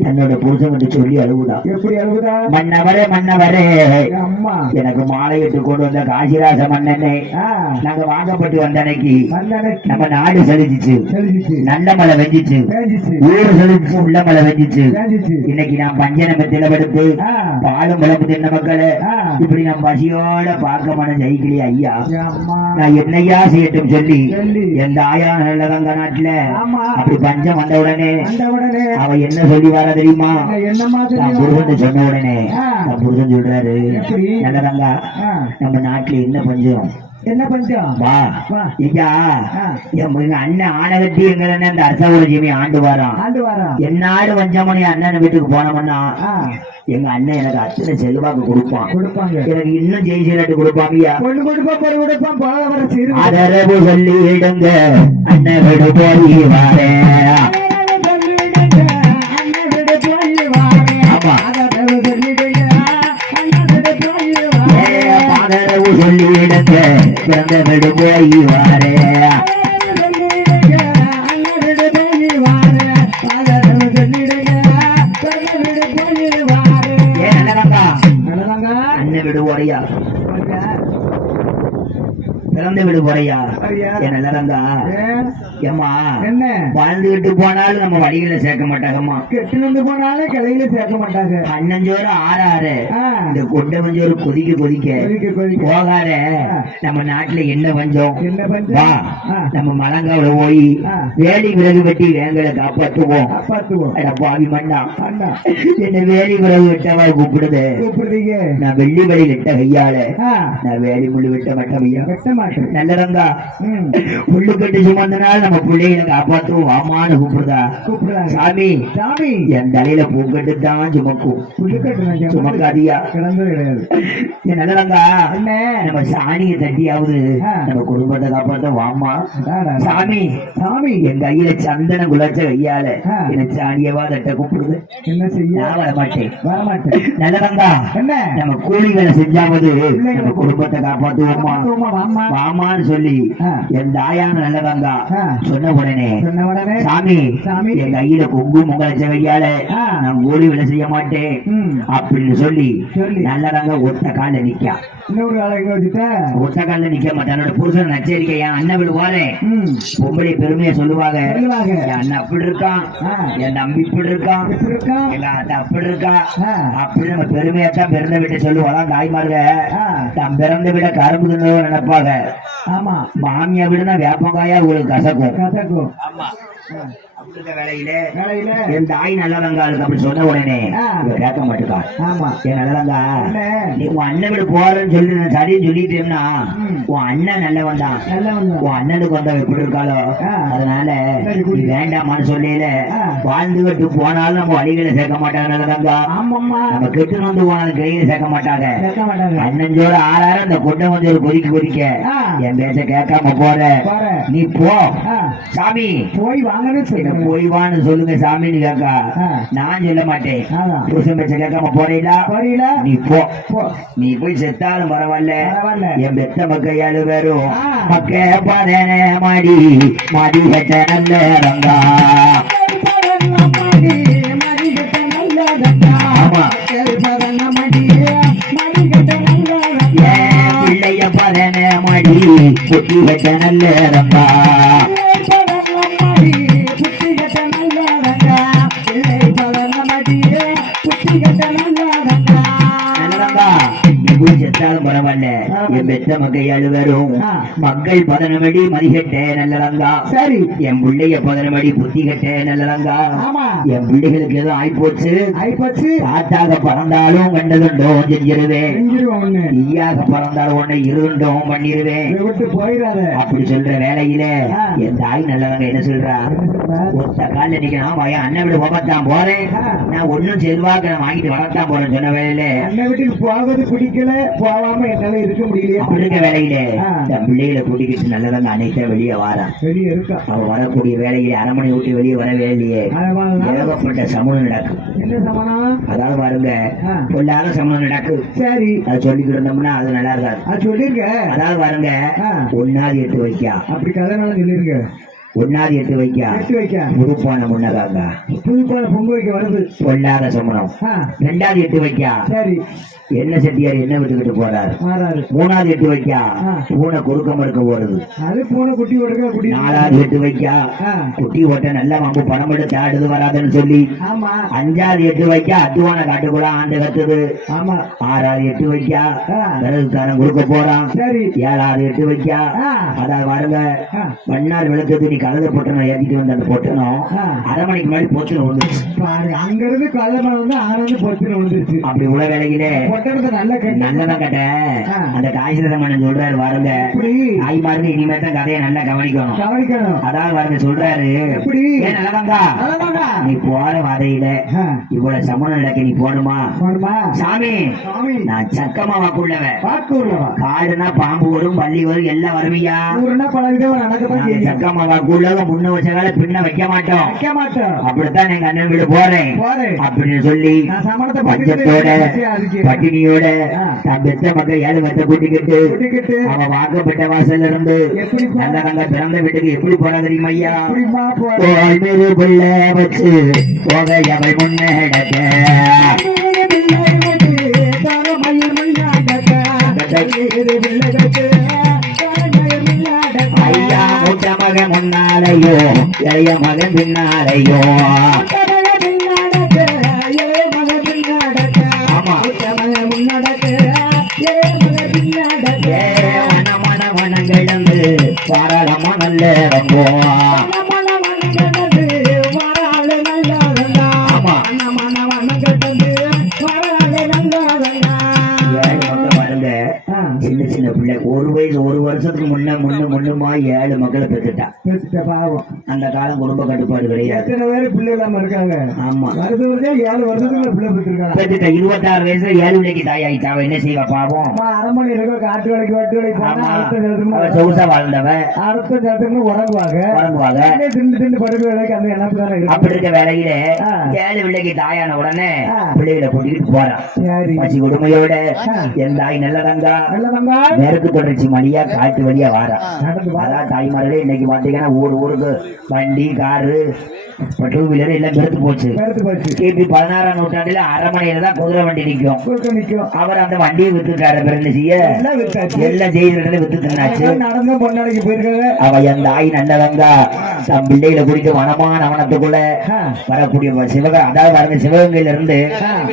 தன்னோட புருஷன் வந்து சொல்லி அழுகுதா மன்னவரே எனக்கு மாலையிட்டு கொண்டு வந்த காசிராச மன்னனே நாங்க வாங்கப்பட்டு வந்த அன்னைக்கு நம்ம நாடு செழிச்சிச்சு நல்ல மழை வெஞ்சிச்சு ஊரு செழிச்சு உள்ள மழை வெஞ்சிச்சு ஏஞ்சிச்சு. இன்னைக்கு நான் பஞ்சனம திலபடுத்து ஆ, பாலும் குழம்பு தின்ன மக்களே ஆ. இப்படி நான் பசியோட பார்க்க மனம் ஜெயிக்கலையே ஐயா. அம்மா. நான் என்னையா செய்யட்டும் சொல்லி சொல்லி. எந்த ஆயா நல்லதங்க நாட்டுல ஆமா. அப்படி பஞ்சம் வந்த உடனே அந்த உடனே அவ என்ன சொல்லி வர தெரியுமா? என்ன மாதிரி நான் புருஷன் சொன்ன உடனே ஆ. நான் புருஷன் சொல்றாரு, எப்படி? நல்லதங்க ஆ, நம்ம நாட்டுல என்ன பஞ்சம் என்ன பஞ்சம்? வா வா. ஐயா, ஆ, எங்க அண்ணன் ஆனகத்தி எங்க அந்த அரசாங்க ஜீவி ஆண்டு வரான். ஆண்டு வாரா. என்னாடு வஞ்சமணி அண்ணன் வீட்டுக்கு போனோம்னா ஆ, எங்க அண்ணன் எனக்கு அத்தனை செல்வாக்கு கொடுப்பான். கொடுப்பாங்க. எனக்கு இன்னும் ஜெய் சீரட்டு கொடுப்பாங்கய்யா. பொண்ணு கொடுப்பா பொண்ணு கொடுப்பான் போக வர சிறு ஆதரவு சொல்லிடுங்க அண்ணன் வீடு போய் வாரேன். ஆமா. ஆதரவு சொல்லிடுங்க பிறந்த வீடு போய் வாரேன். ஏன் நல்லதங்கா அண்ணன் வீடு போறியா? பிறந்த வீடு போறியா? என் நல்லதங்கா ஏமா என்ன வாழ்ந்துகிட்டு போனாலும் நம்ம வழிகளை சேர்க்க மாட்டாங்கம்மா. கெட்டு போனாலும் கிளையில சேர்க்க மாட்டாங்க. அண்ணஞ்சோறு ஆறாறு ஆ, இந்த கொண்டவஞ்சோறு கொதிக்க கொதிக்க கொதிக்க கொதிக்க. போகாத. நம்ம நாட்டுல என்ன பஞ்சம்? என்ன வா பஞ்சம்? ஆ, நம்ம மலங்காவில போய் ஆ. வேலி விறகு வெட்டி வேங்களை காப்பாற்றுவோம். காப்பாத்துவோம். அட பாவி மண்ணா, அண்ணா என்ன வேலி விறகு வெட்டவா கூப்பிடுது? கூப்பிடுறீங்க. நான் வெள்ளி வழியில் இட்ட கையால ஆ, நான் வேலி முள்ளு விட்ட மட்டமையா வெட்ட மாட்டேன். நல்லதங்கா ம், புல்லு கட்டி சுமந்தனால நம்ம பிள்ளைகளை காப்பாற்றுவோம் வாமான்னு கூப்பிடுதா? கூப்பிடுறாங்க. சாமி சாமி என் தலையில பூக்கட்டு தான் சுமக்கும். புல்லுக்கட்டு சுமக்காதியா? கிடந்தது கிடையாது. என் நல்லதங்கா என்ன நம்ம சாணியை தட்டியாவது ஆ. நம்ம குடும்பத்தை காப்பாற்ற வாமா. அடாடா. சாமி சாமி என் கையில சந்தன குலச்ச கையால ஆ. எனக்கு சாணியவா தட்ட கூப்பிடுது. என்ன செய்ய? நான் வர மாட்டேன். வர மாட்டேன். நல்லதங்கா என்ன நம்ம கூலி வேலை செஞ்சாவது நம்ம குடும்பத்தை காப்பாற்றுவோமா வாமா. வாமான்னு சொல்லி ஆ. என் தாயான நல்லதங்கா ஆ. சொன்ன உடனே சொன்ன உடனே சாமி சாமி. என் கையில கொங்கு முங்கலச்ச கையால ஆ. நான் கூலி வேலை செய்ய மாட்டேன் ம், அப்படின்னு சொல்லி சொல்லி. நல்லதாங்க ஒத்த கால நிக்கா. இன்னொரு அழகு வச்சுட்ட. ஒத்த கால நிக்க மாட்டேன். என்னோட புருஷன் நச்சரிக்கை என் அண்ணன் விடுவாரே ம், பொம்பளை பெருமையை சொல்லுவாங்க. சொல்லுவாங்க. என் அண்ணன் அப்படி இருக்கான், ஆ. என் தம்பி இப்படி இருக்கான், எப்படி இருக்கா? எங்க அத்தை அப்படி இருக்கா. ஆ. அப்படி நம்ம பெருமையத்தான் பிறந்த விட்டு சொல்லுவாங்க தாய்மார்க. ஆ. தான் பிறந்த விட கரும்பு தின்னு நினைப்பாங்க. ஆமா, மாமியா விடுனா வேப்பங்காயா உங்களுக்கு கசக்கும். கசக்கும். ஆமா. அப்படி இருக்க வேலையிலே வேலையில என் தாய் நல்லதங்காளுக்கு அப்படி சொன்ன உடனே ஆ. இவ கேட்க மாட்டேக்கா. ஆமா. என் நல்லதங்கா என்ன? நீ உன் அண்ணன் வீடு போறேன்னு சொல்லி நான் சரின்னு சொல்லிட்டேன்னா ம். உன் அண்ணன் நல்லவன் தான். நல்லவன் தான். உன் அண்ணனுக்கு வந்தவன் எப்படி இருக்காளோ ஆ. அதனால சரி, நீ குடி. வேண்டாமான்னு சொல்லல. ஆ. வாழ்ந்துகிட்டு போனாலும் நம்ம வழிகளை சேர்க்க மாட்டாங்க நல்லதங்கா. ஆமாம்மா. நம்ம கெட்டு வந்து போனாலும் கையில சேர்க்க மாட்டாங்க. கேட்க மாட்டாங்க. அண்ணஞ்சோட ஆறாரம் அந்த கொண்டை வந்து ஒரு கொதிக்க கொதிக்க ஆ. என் பேச்ச கேட்காம போற பாரு. நீ போ. ஆ, சாமி போய் வாங்கன்னு என்ன சொல்லுங்க. போய் வான்னு சொல்லுங்க சாமின்னு கேட்கா. ஆ. நான் சொல்ல மாட்டேன். அதான். புருஷன் பேச்ச கேட்காம போறீங்களா? போறீங்களா? நீ போ. போ. நீ போய் செத்தாலும் பரவாயில்ல. பரவாயில்ல. என் பெத்த மக்கையாளு வேறும் ஆ. மக்க பதன மாடி மாடி கட்ட நல்ல ரங்கா. ஆமா. ஏன் பிள்ளைய பதன மாடி குட்டி கட்ட நல்ல ரங்கா. நல்லதங்கா நீ போய் செத்தாலும் பரவாயில்ல. என் பெத்த மக்கையாளு வேறும் ஆ. மக்கள் பதனமடி மதிகட்ட நல்லதங்கா. சரி. என் பிள்ளைய பதனமடி புத்தி கட்ட நல்லதங்கா. ஆமா. என் பிள்ளைகளுக்கு எதுவும் ஆயிப்போச்சு. ஆயிப்போச்சு. காத்தாக பறந்தாலும் கண்டதுண்டோம் செஞ்சிருவேன். செஞ்சிருவோம் ஒண்ணு. ஈயாக பறந்தாலும் உன்னை இருண்டோம் பண்ணிருவேன். இதை விட்டு போயிடாத. அப்படி சொல்ற வேலையில ஆ. என் தாய் நல்லவங்க என்ன சொல்றா? ஒத்த கால நிக்கலாம் என் அண்ணன் வீடு போகத்தான் போறேன். ஆ. நான் ஒன்னும் செல்வாக்கு நான் வாங்கிட்டு வரத்தான் போறேன் சொன்ன வேலையில அண்ணன் வீட்டுக்கு போவது பிடிக்கல, போகாம என்னால இருக்க முடியலையே. அப்படி இருக்க வேலையில ஆ. என் பிள்ளைகளை கூட்டிக்கிட்டு நல்லவங்க அனைத்த வெளியே வாரான். வெளியே இருக்கா. அவ வரக்கூடிய வேலையில அரமனை விட்டு வெளியே வர வேலையே அதனால ஏகப்பட்ட சமூகம் நடக்கும். என்ன சமானம்? அதாவது பாருங்க ஆ. பொல்லாத சமூகம் நடக்கும். சரி, அது சொல்லிக்கிட்டு இருந்தோம்னா அது நல்லா இருக்காது. அது சொல்லிருங்க. அதாவது பாருங்க ஆ. ஒன்னாவது எட்டு வைக்கா அப்படி கதைனால சொல்லிருங்க. ஒன்னாவது எட்டு வைக்க எட்டு வைக்க புதுப்பான முன்னதாங்க புதுப்பான பொங்க வைக்க வருது பொல்லாத சமணம். ரெண்டாவது எட்டு வைக்க சரி என்ன செட்டியார் என்ன விட்டுக்கிட்டு போறாரு. மாறாரு. மூணாவது எட்டு வைக்க பூனை குறுக்க மறுக்க போறது. அது பூனை குட்டி ஓடுக்க குட்டி. நாலாவது எட்டு வைக்க குட்டி ஓட்ட நல்ல வம்பு பணம் எடுத்து ஆடுது வராதுன்னு சொல்லி. ஆமா. அஞ்சாவது எட்டு வைக்க அத்துவான காட்டுக்குள்ள ஆண்டு கத்துது. ஆமா. ஆறாவது எட்டு வைக்க விறகுக்காரன் கொடுக்க போறான். சரி. ஏழாவது எட்டு வைக்க அதாவது வருங்க மன்னார் விளக்கு துணி கலந்து பொட்டணும் ஏற்றிட்டு வந்து அந்த பொட்டணும் 1/2 மணிக்கு முன்னாடி பொத்துணும் வந்துச்சு. அங்க இருந்து கலமரம் வந்து ஆனந்து பொத்துணும் வந்துருச்சு. அப்படி உள்ள வேலையிலே நல்லதான் கேட்டேன். அந்த காய்ச்சலமன் சொல்றாரு வாருங்க தாய்மாருக்கு இனிமே தான் கதையை நல்லா கவனிக்கணும். அதாவது வாருங்க சொல்றாரு நல்லதாங்க நீ போற வதையில இவ்வளவு சமணம் நடக்க நீ போடுமா சாமி நான் சக்கமா வாக்குள்ளவன் காடுனா பாம்பு வரும் பள்ளி வரும் எல்லாம் வருவியா சக்கமா வாக்குள்ளவன் முன்ன வச்ச கால பின்ன வைக்க மாட்டோம் அப்படித்தான் எங்க அண்ணன் வீடு போறேன் அப்படின்னு சொல்லி பஞ்சத்தோட பட்டினியோட தன் பெத்த மக்கள் 7 பேர்த்த கூட்டிக்கிட்டு அவன் வாக்கப்பட்ட வாசல்ல இருந்து நல்ல நாங்க பிறந்த வீட்டுக்கு எப்படி போறா தெரியுமா ஐயா பிள்ளை வச்சு போக எவை முன்னேடக்க ஐயா மூத்த மகன் முன்னாலையோ இளைய மகன் பின்னாலையோ பாராளமா நல்ல சின்ன சின்ன பிள்ளை 1 வயசு 1 வருஷத்துக்கு முன்னுமா 7 மக்களை பெற்றுட்டா. பாவம் அந்த காலம் குடும்ப கட்டுப்பாடு கிடையாது. எத்தனை பேரு பிள்ளை இல்லாம இருக்காங்க. ஆமா 7 வருஷத்துக்கு பிள்ளை பெற்றிருக்காங்க. 26 வயசுல 7 பிள்ளைக்கு தாயாயிட்டா. அவ என்ன செய்வா பாவம். அரமணி இருக்க காட்டு வேலைக்கு வெட்டு வேலைக்கு சொகுசா வாழ்ந்தவ அடுத்த நேரத்துக்கு உறங்குவாங்க திண்டு படுக்க வேலைக்கு அந்த எண்ணத்துக்கான அப்படி இருக்க வேலையில 7 பிள்ளைக்கு தாயான உடனே பிள்ளைகளை கூட்டிக்கிட்டு போறான் பசி கொடுமையோட. என் தாய் நல்லதாங்க மேற்கு தொடர்ச்சி மணியா காட்டு வழியா வாரா. அதான் தாய்மார்களே இன்னைக்கு பாத்தீங்கன்னா ஊருக்கு வண்டி காரு டூ வீலர் எல்லாம் பெருத்து போச்சு. கிபி 16ஆம் நூற்றாண்டுல அரமனையில தான் குதிரை வண்டி நிக்கும். அவர் அந்த வண்டியை வித்துட்டாரு. எல்லாம் செய்தில வித்து தின்னாச்சு. நடந்த பொன்னாளைக்கு போயிருக்காங்க. அவ என் தாய் நல்லவங்க தம் பிள்ளைகளை குறித்து வனமான வனத்துக்குள்ள வரக்கூடிய அதாவது வரங்க சிவகங்கையில இருந்து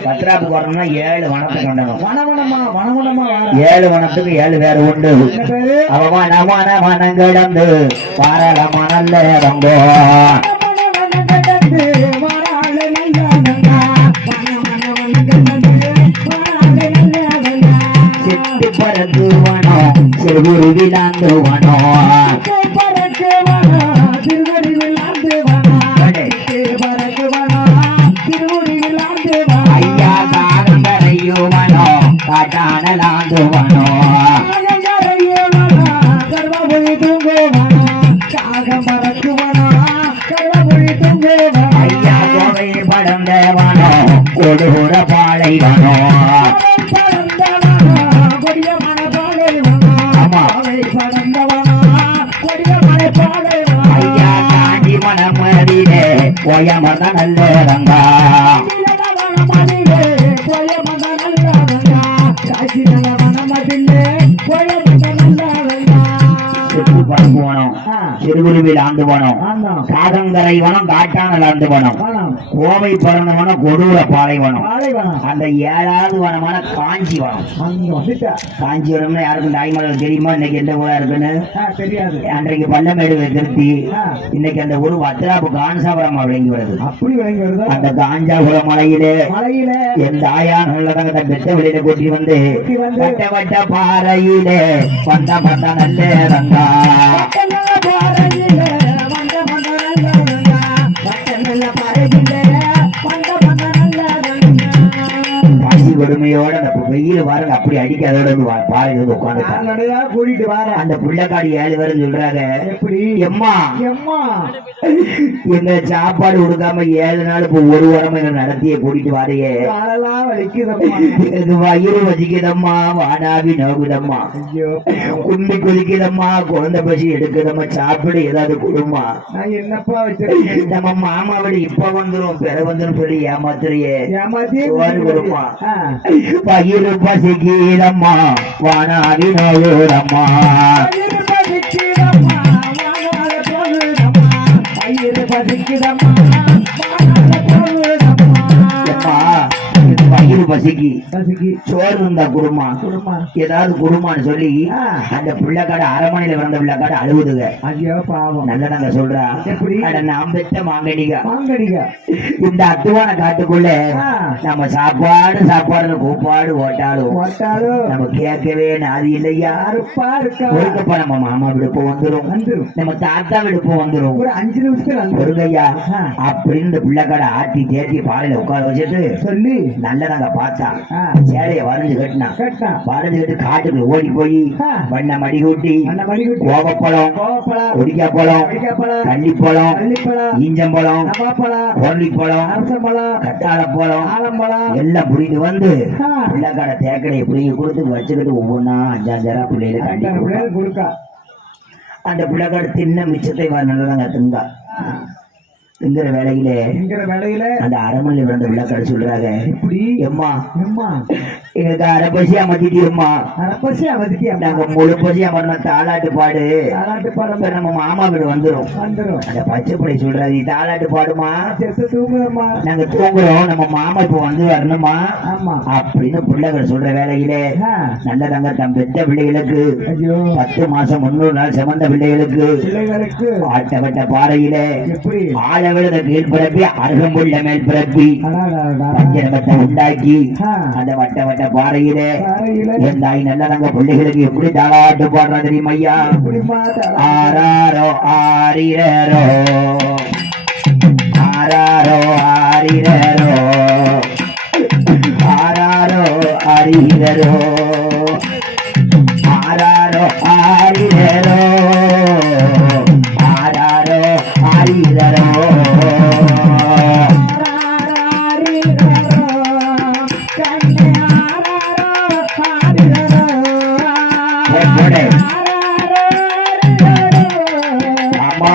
பத்ராப்புக்கு வரணும்னா 7 வனத்துக்கு கொண்டணும். 7 வனத்துக்கு 7 பேர் உண்டு. அவமான வனம் கிடந்து பாராளமா நல்ல ரங்கோ சிட்டு பறக்குவனோ சிறுகுருவிலாந்துவனோ ஐயா காலம் கரையுவனோ காட்டானலாந்துவனோ ஐயா கோவை படந்தவனோ கொடுகுற பாலைவனோ ஐயா காஞ்சி மனமதிலே போயமர்ந்த நல்ல ரங்கா சிறுகுருவில் ஆண்டு போனோம். காதங்கரை வனம் காட்டானல் ஆண்டு போனோம். கோவை பிறந்த வனம் கொடூர பாலைவனம். அந்த 7வது வனமான காஞ்சி வனம். காஞ்சி வனம்னா யாருக்கும் தாய்மார்கள் தெரியுமா? இன்னைக்கு எந்த ஊரா இருக்குன்னு தெரியாது. அன்றைக்கு பள்ளமேடு திருத்தி இன்னைக்கு அந்த ஊர் வத்ராப்பு காஞ்சாபுரமா விளங்கி வருது. அப்படி விளங்கி வருது. அந்த காஞ்சாபுரம் மலையிலே என் தாயான் உள்ளதாக தன் பெத்த வெளியில கூட்டி வந்து வட்ட வட்ட பாறையிலே வந்த நல்ல ரங்கா பசி கொடுமையோட வெயில் வாரங்க அப்படி அடிக்காதோட பாறையில உட்காந்துட்டான். நடையா கூட்டிட்டு வார அந்த பிள்ளைக்காடி 7 பேரும் சொல்றாங்க, எப்படி எம்மா எம்மா எங்க சாப்பாடு கொடுக்காம 7 நாள் இப்ப ஒரு வாரமா எங்க நடத்திய கூட்டிட்டு வாரையே, காலெல்லாம் வலிக்குதம்மா. எனக்கு வயிறு வலிக்குதம்மா, வாடாவி நோகுதம்மா, ஐயோ கும்பி குதிக்குதம்மா, குழந்தை பசி எடுக்குதம்மா, சாப்பிட ஏதாவது கொடுமா. நான் என்னப்பா வச்சிருக்கேன்? நம்ம மாமாவோட இப்ப வந்துரும் பிற வந்துரும் சொல்லி ஏமாத்துறியே, ஏமாத்தி சோறு கொடுமா. ஆ. வயிறு பசிக்குதம்மா, வாடாவி நோகுதம்மா. வயிறு பசிக்குதம்மா, வானால போகுதம்மா. வயிறு பசிக்குதம்மா, வானால போகுதம்மா. எம்மா, எனக்கு வயிறு பசிக்கு பசிக்கு சோறு இருந்தா குடுமா, குடுமா. ஏதாவது குடுமான்னு சொல்லி ஆ. அந்த பிள்ளைக்காடு அரமனையில பிறந்த பிள்ளைக்காடு அழுகுதுங்க. ஐயோ பாவம். நல்லதாங்க சொல்றா, எப்படி? அட நாம் பெற்ற மாங்கனிகா, வாங்கடிங்க. இந்த அத்துவான காட்டுக்குள்ள ஆ. நம்ம சாப்பாடு கூப்பாடு ஓட்டாலும் போட்டாலும் நம்ம கேட்கவே நாதி இல்லையா. யாருப்பா இருக்கா? ஒருக்கப்ப நம்ம மாமா விடுப்பு வந்துரும், வந்துரும். நம்ம தாத்தா விடுப்பு வந்துரும். ஒரு 5 நிமிஷத்துல வந்துரும். ஒருங்கய்யா ஆ. அப்படின்னு இந்த பிள்ளைக்காட ஆட்டி தேத்தி பாறையில உட்கார வச்சுட்டு சொல்லி நல்லதாங்க பார்த்தா ஆ. சேலைய வரைஞ்சு கட்டினான். கேட்டான். வரைஞ்சு கட்டி காட்டுக்குள்ள ஓடி போய் ஆ. வண்ண மடி கூட்டி அந்த மணி குட்டி கோவப்பழம், கோவப்பழம், ஒடிக்காப்பழம், அடிக்காப்பழம், கள்ளிப்பழம், பள்ளிப்பழம், ஈஞ்சம்பழம், நவாப்பழம், பொருளிப்பழம், அரசம்பழம், கட்டாளப்பழம் ஆலம்பழம் எல்லாம் புரிந்து வந்து ஆ. பிள்ளைக்காட தேக்கடையை புரிஞ்சு கொடுத்து வச்சுக்கிட்டு ஒவ்வொன்னா 5-5 பிள்ளைகளை கண்டி அந்த பிள்ளைகளுக்கு கொடுக்கா. அந்த பிள்ளைக்காட தின்ன மிச்சத்தை நல்லதாங்க திங்கா. திங்கிற வேலையிலே என்கிற வேலையில அந்த அரமனையில் விழுந்த பிள்ளைக்காட சொல்றாங்க, இப்படி எம்மா எம்மா எங்களுக்கு அரபசியா மத்திட்டியம்மா, அரப்பசி அவதிக்கு நாங்க முழு பசியா வரணும் தாலாட்டு பாடு. தாலாட்டு பாடம் இப்ப நம்ம மாமா வீடு வந்துரும். வந்துரும். அந்த பச்சை பிள்ளை சொல்றாரு, தாலாட்டு பாடுமா, செத்து தூங்குதம்மா. நாங்க தூங்குறோம், நம்ம மாமா இப்ப வந்து வரணுமா ஆமா. அப்படின்னு பிள்ளைகள் சொல்ற வேலையிலே ஆ. நல்லதாங்க தம் பெற்ற பிள்ளைகளுக்கு ஐயோ 10 மாசம் 300 நாள் சுமந்த பிள்ளைகளுக்கு பிள்ளைகளுக்கு ஆட்டவட்ட பாறையிலே எப்படி ஆழவிழுத கீழ் பிறப்பி அருகம்புள்ள மேல் பிறப்பி அடாடாடா. பஞ்சனவட்டை உண்டாக்கி ஆ. அந்த வட்ட பாறையிலே பாறையில என் தாய் நல்லதாங்க பிள்ளைகளுக்கு எப்படி தாளாட்டு பாடுறா தெரியுமா ஐயா. எப்படிம்மா தாலாட்டு? ஆராரோ ஆரிரோ ஆராரோ ஆரிரோ ஆராரோ ஆரிரோ ஆராரோ ஆரிரோ ஆராரோ ஆரிரோ. போடு. ஆமா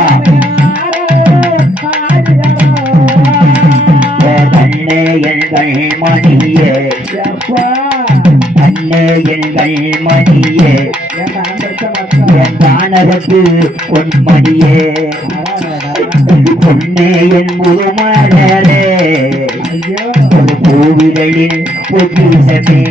கண்ணே எங்கள் மணியே, கண்ணே எங்கள் மணியே, என் தானகத்து பொன்மணியே, பொன்னே என் முதுமலரே, ஒரு கோவிலின் பொக்கிஷமே.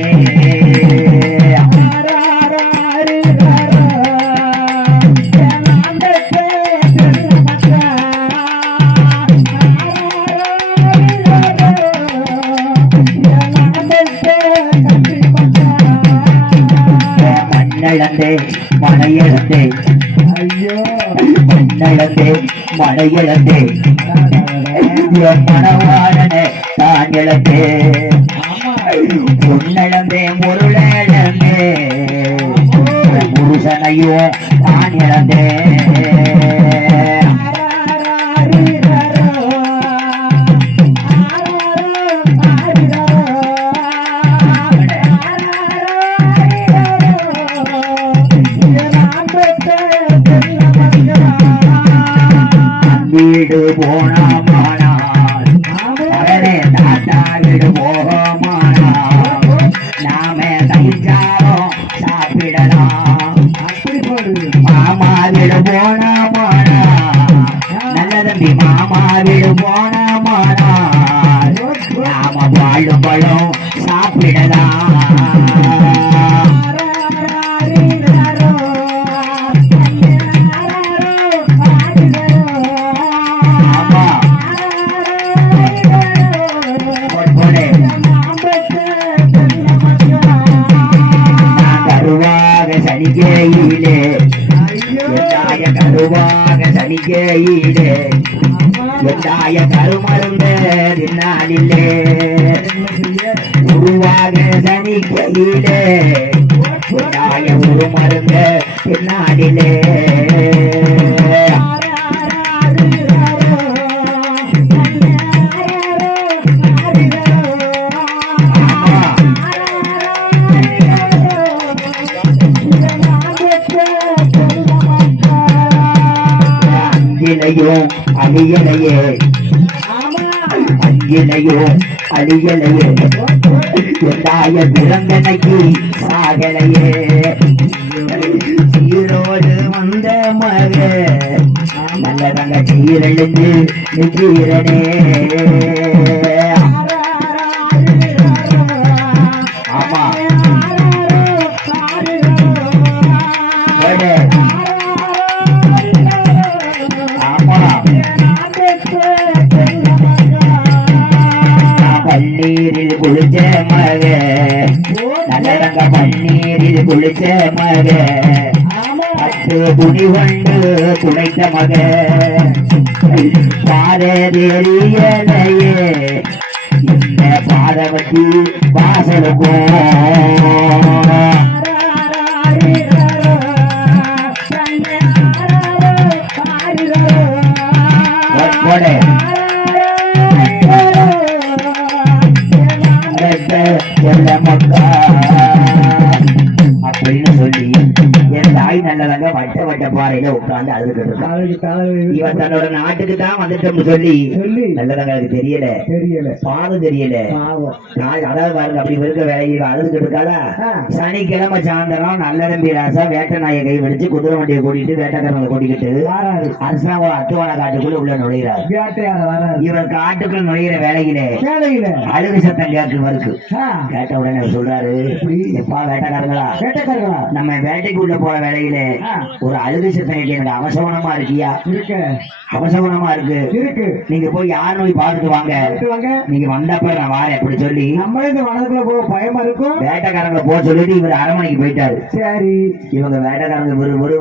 மண்ணளந்தே மனையளந்தே, மண்ணளந்தே மனையளந்தே, என் மனவாளனே தான் இழந்தே, பொன்னளந்தே பொருளே புருஷனையோ தான் இழந்தே. வீடு போனமானால் அவரே தாத்தா வீடு போகமானால் நாமே தைச்சாலும் சாப்பிடலாம். அப்படி போடுது. மாமா வீடு போனமானா நல்ல தம்பி, மாமா வீடு போனமானால் நாம வாழும் பழம் சாப்பிடலாம். சனிக்கையிலே எந்தாய கருவாக சனிக்கையிலே எந்தாய கருமருந்த தின்னாலிலே உருவாக சனிக்கையிலே விநாய ஒரு மருந்த பின்னாடிலே அஞ்சிலையும் அழியலையே அஞ்சிலையும் அழியலையே எல்லாய பிறந்தனைக்கு சாகலையே சீரோடு வந்த மக நல்ல தங்க சீரழிந்து நிற்கிறனே ஆமா பன்னீரில் குளிச்ச மக நல்ல பன்னீரில் குளிச்ச மக பத்து துணி கொண்டு துடைத்த மக பாதையலையே இந்த பாதவத்தி வாசலுக்கும் அப்படின்னு சொல்லி என் தாய் நல்லதாங்க வட்ட வட்ட பாறையில உட்கார்ந்து அழுதுட்டு இருக்கான். இவன் தன்னோட நாட்டுக்கு தான் வந்துட்டோம்னு சொல்லி நல்லதாங்க அதுக்கு தெரியல பாவம் தெரியல. அதாவது பாருங்க அப்படி இருக்க வேலையில அழுதுட்டு இருக்காளா. சனிக்கிழமை சாயந்தரம் நல்ல நம்பி ராசா வேட்டை நாயை கை பிடிச்சு குதிரை வண்டியை கூட்டிட்டு வேட்டைக்காரங்களை கூட்டிக்கிட்டு அரசாங்க அத்துவான காட்டுக்குள்ள உள்ள நுழைகிறார். இவர் காட்டுக்குள் நுழைகிற வேலையில அழுகு சத்தம் கேட்கு மறுக்கு. கேட்ட உடனே சொல்றாரு, எப்பா வேட்டைக்காரங்களா நம்ம வேட்டைக்கு உள்ள போற வேலையில ஒரு அழுகு சத்தம் கேட்டு எனக்கு அவசவனமா இருக்கியா? அவசவனமா இருக்கு. நீங்க போய் யார் நோய் பார்த்துட்டு வாங்க. நீங்க வந்தப்ப நான் வாரேன் அப்படி சொல்லி நம்மளுக்கு வனத்துக்குள்ள போக பயமா இருக்கும். வேட்டைக்காரங்களை போக சொல்லிட்டு இவர் அரண்மனைக்கு போயிட்டாரு. சரி, இவங்க வேட்டைக்காரங்க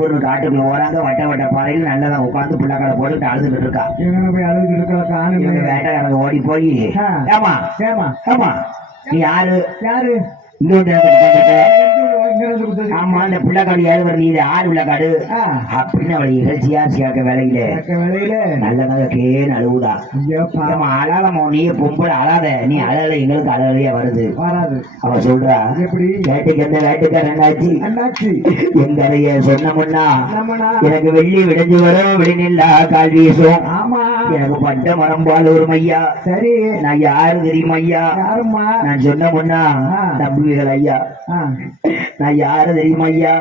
ஒரு காட்டுக்குள்ள ஓடாங்க. வட்ட வட்ட பாறையில் நல்லதான் உட்காந்து பிள்ளைக்கார போட்டு அழுதுட்டு இருக்கா. இவங்க வேட்டைக்காரங்க ஓடி போய் ஏமா ஆமா நீ யாரு ஆமா அந்த பிள்ளைக்காடு ஏழு வருது இது ஆறு பிள்ளைக்காடு அப்படின்னு அவளை இகழ்ச்சியா சேர்க்க வேலையில நல்லதாக கேன்னு அழுவுதா. அழாதமா நீ பொம்பளை அழாத, நீ அழல எங்களுக்கு அழலையா வருது. அவ சொல்றா, வேட்டைக்கு அந்த வேட்டைக்கார என்னாச்சு எங்களைய சொன்னமுன்னா எனக்கு வெள்ளி விடைஞ்சு வரும் விடிநில்லா கால் வீசும். எனக்கு பட்ட மரம் பால் ஒரு மையா. சரி, நான் யாரு தெரியுமா ஐயா? நான் சொன்ன முன்னா நம்புவீர்கள் ஐயா. நான் யாரு தெரியுமா ஐயா?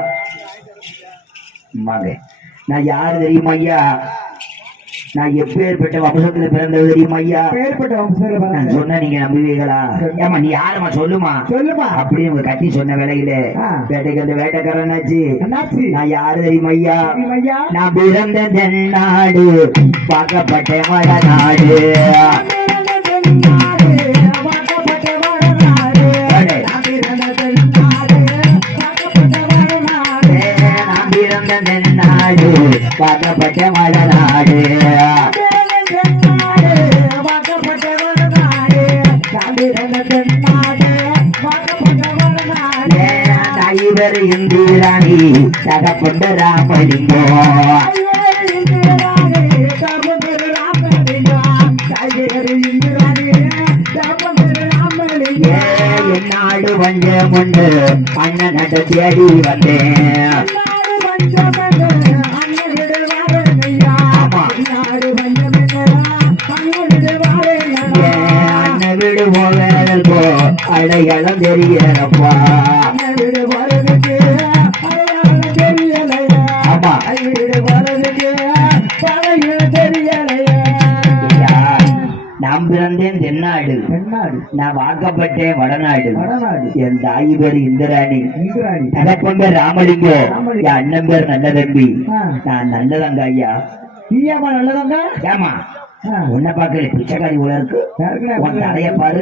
நான் யாரு தெரியுமா ஐயா? நான் எப்பேற்பட்ட வம்சத்துல பிறந்தது தெரியுமா ஐயா? நான் சொன்ன நீங்க நம்புவீங்களா? ஏமா நீ யாருமா சொல்லுமா அப்படி உங்க கட்டி சொன்ன வேலையில வேட்டைக்கு அந்த வேட்டைக்காரனாச்சு. நான் யாரு தெரியுமா ஐயா? நான் பிறந்த தென்னாடு பார்க்கப்பட்ட மட நாடு. நாடு பார்க்கப்பட்ட மட நாடு. இவர் இந்திராணி தகப்பொண்ட ராமலிங்கோ. நாடு வஞ்சம் உண்டு அண்ணன் நட தேடி வந்தேன். அண்ணன் வீடு போவேதோ அடையாளம் தெரியலப்பா. ஆமா நான் பிறந்தேன் தென்னாடு, நான் வாக்கப்பட்டேன் வடநாடு. என் தாய் பேர் இந்திராணி, தகப்பன் பேர் ராமலிங்கம், என் அண்ணன் பேர் நல்ல தம்பி. நான் நல்லதங்க ஐயா. நல்லதங்க ஏமா உன்னை பார்க்கல பிச்சைக்காரி உள்ள இருக்கு. உன் தலைய பாரு,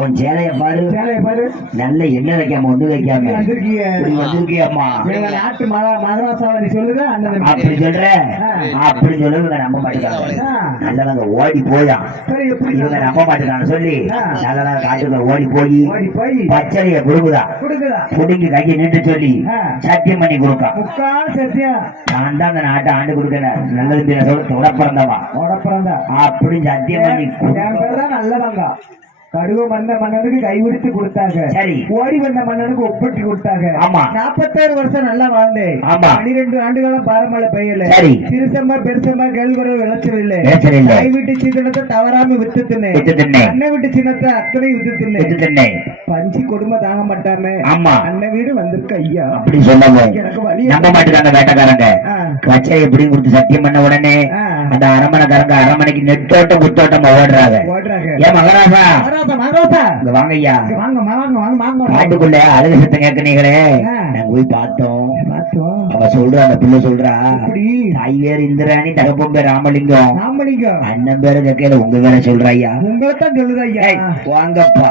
உன் சேலைய பாரு, நல்ல எண்ணெய் வைக்காம ஒண்ணு வைக்காம வந்திருக்கியம்மா. நாட்டு மகாராசாவை நீ சொல்லுங்க அப்படி சொல்ற, அப்படி சொல்லுங்க. நம்ப மாட்டேங்காங்க. நல்லவங்க ஓடி போயா இவங்க நம்ப மாட்டேங்காங்க சொல்லி நல்லவங்க காட்டுக்குள்ள ஓடி போய் பச்சளைய புடுங்குதா, புடுங்கி கையை நின்று சொல்லி சத்தியம் பண்ணி கொடுக்கா. நான் தான் அந்த நாட்டை ஆண்டு கொடுக்கல, நல்லது தொட பிறந்தவா அப்படின்னு சத்தியம் பண்ணி நல்லதாங்க. கடுகு வந்த மன்னனுக்கு கைவிடுத்து கொடுத்தாங்க. சரி. ஓடி வந்த மன்னனுக்கு ஒப்பட்டி கொடுத்தாங்க. ஆமா. 46 வருஷம் நல்லா வாழ்ந்தேன். ஆமா. 12 ஆண்டுகளும் பாரமழை பெய்யல. சரி. சிறுசம்மா பெருசம்மா கேள்குறவு விளைச்சல் இல்லை. கைவிட்டு சின்னத்தை தவறாம வித்து தின்னேன். அன்னை விட்டு சின்னத்தை அத்தனை வித்து தின்னேன். பஞ்சு கொடுமை தாங்க மாட்டாம அண்ணன் வீடு வந்திருக்க ஐயா அப்படி சொன்னாங்க. எனக்கு வழி நம்ப மாட்டேங்காங்க வேட்டக்காரங்க. கச்சை எப்படி கொடுத்து சத்தியம் பண்ண உடனே அந்த அரமனைக்காரங்க அரமனைக்கு நெட்டோட்டம் குத்தோட்டம் ஓடுறாங்க. ஏன் மகராசா வாங்க ஐயா, காட்டுக்குள்ள அழகு சத்தம் கேட்கனீங்களே, நாங்க போய் பார்த்தோம். அவ சொல்றா, அந்த பிள்ளை சொல்றா, தாய் பேர் இந்திராணி, தகப்பன் பேர் ராமலிங்கம், அண்ணன் பேரு கேட்கல, உங்க பேர சொல்றா ஐயா. உங்களைத்தான் சொல்லுதா ஐயா. வாங்கப்பா,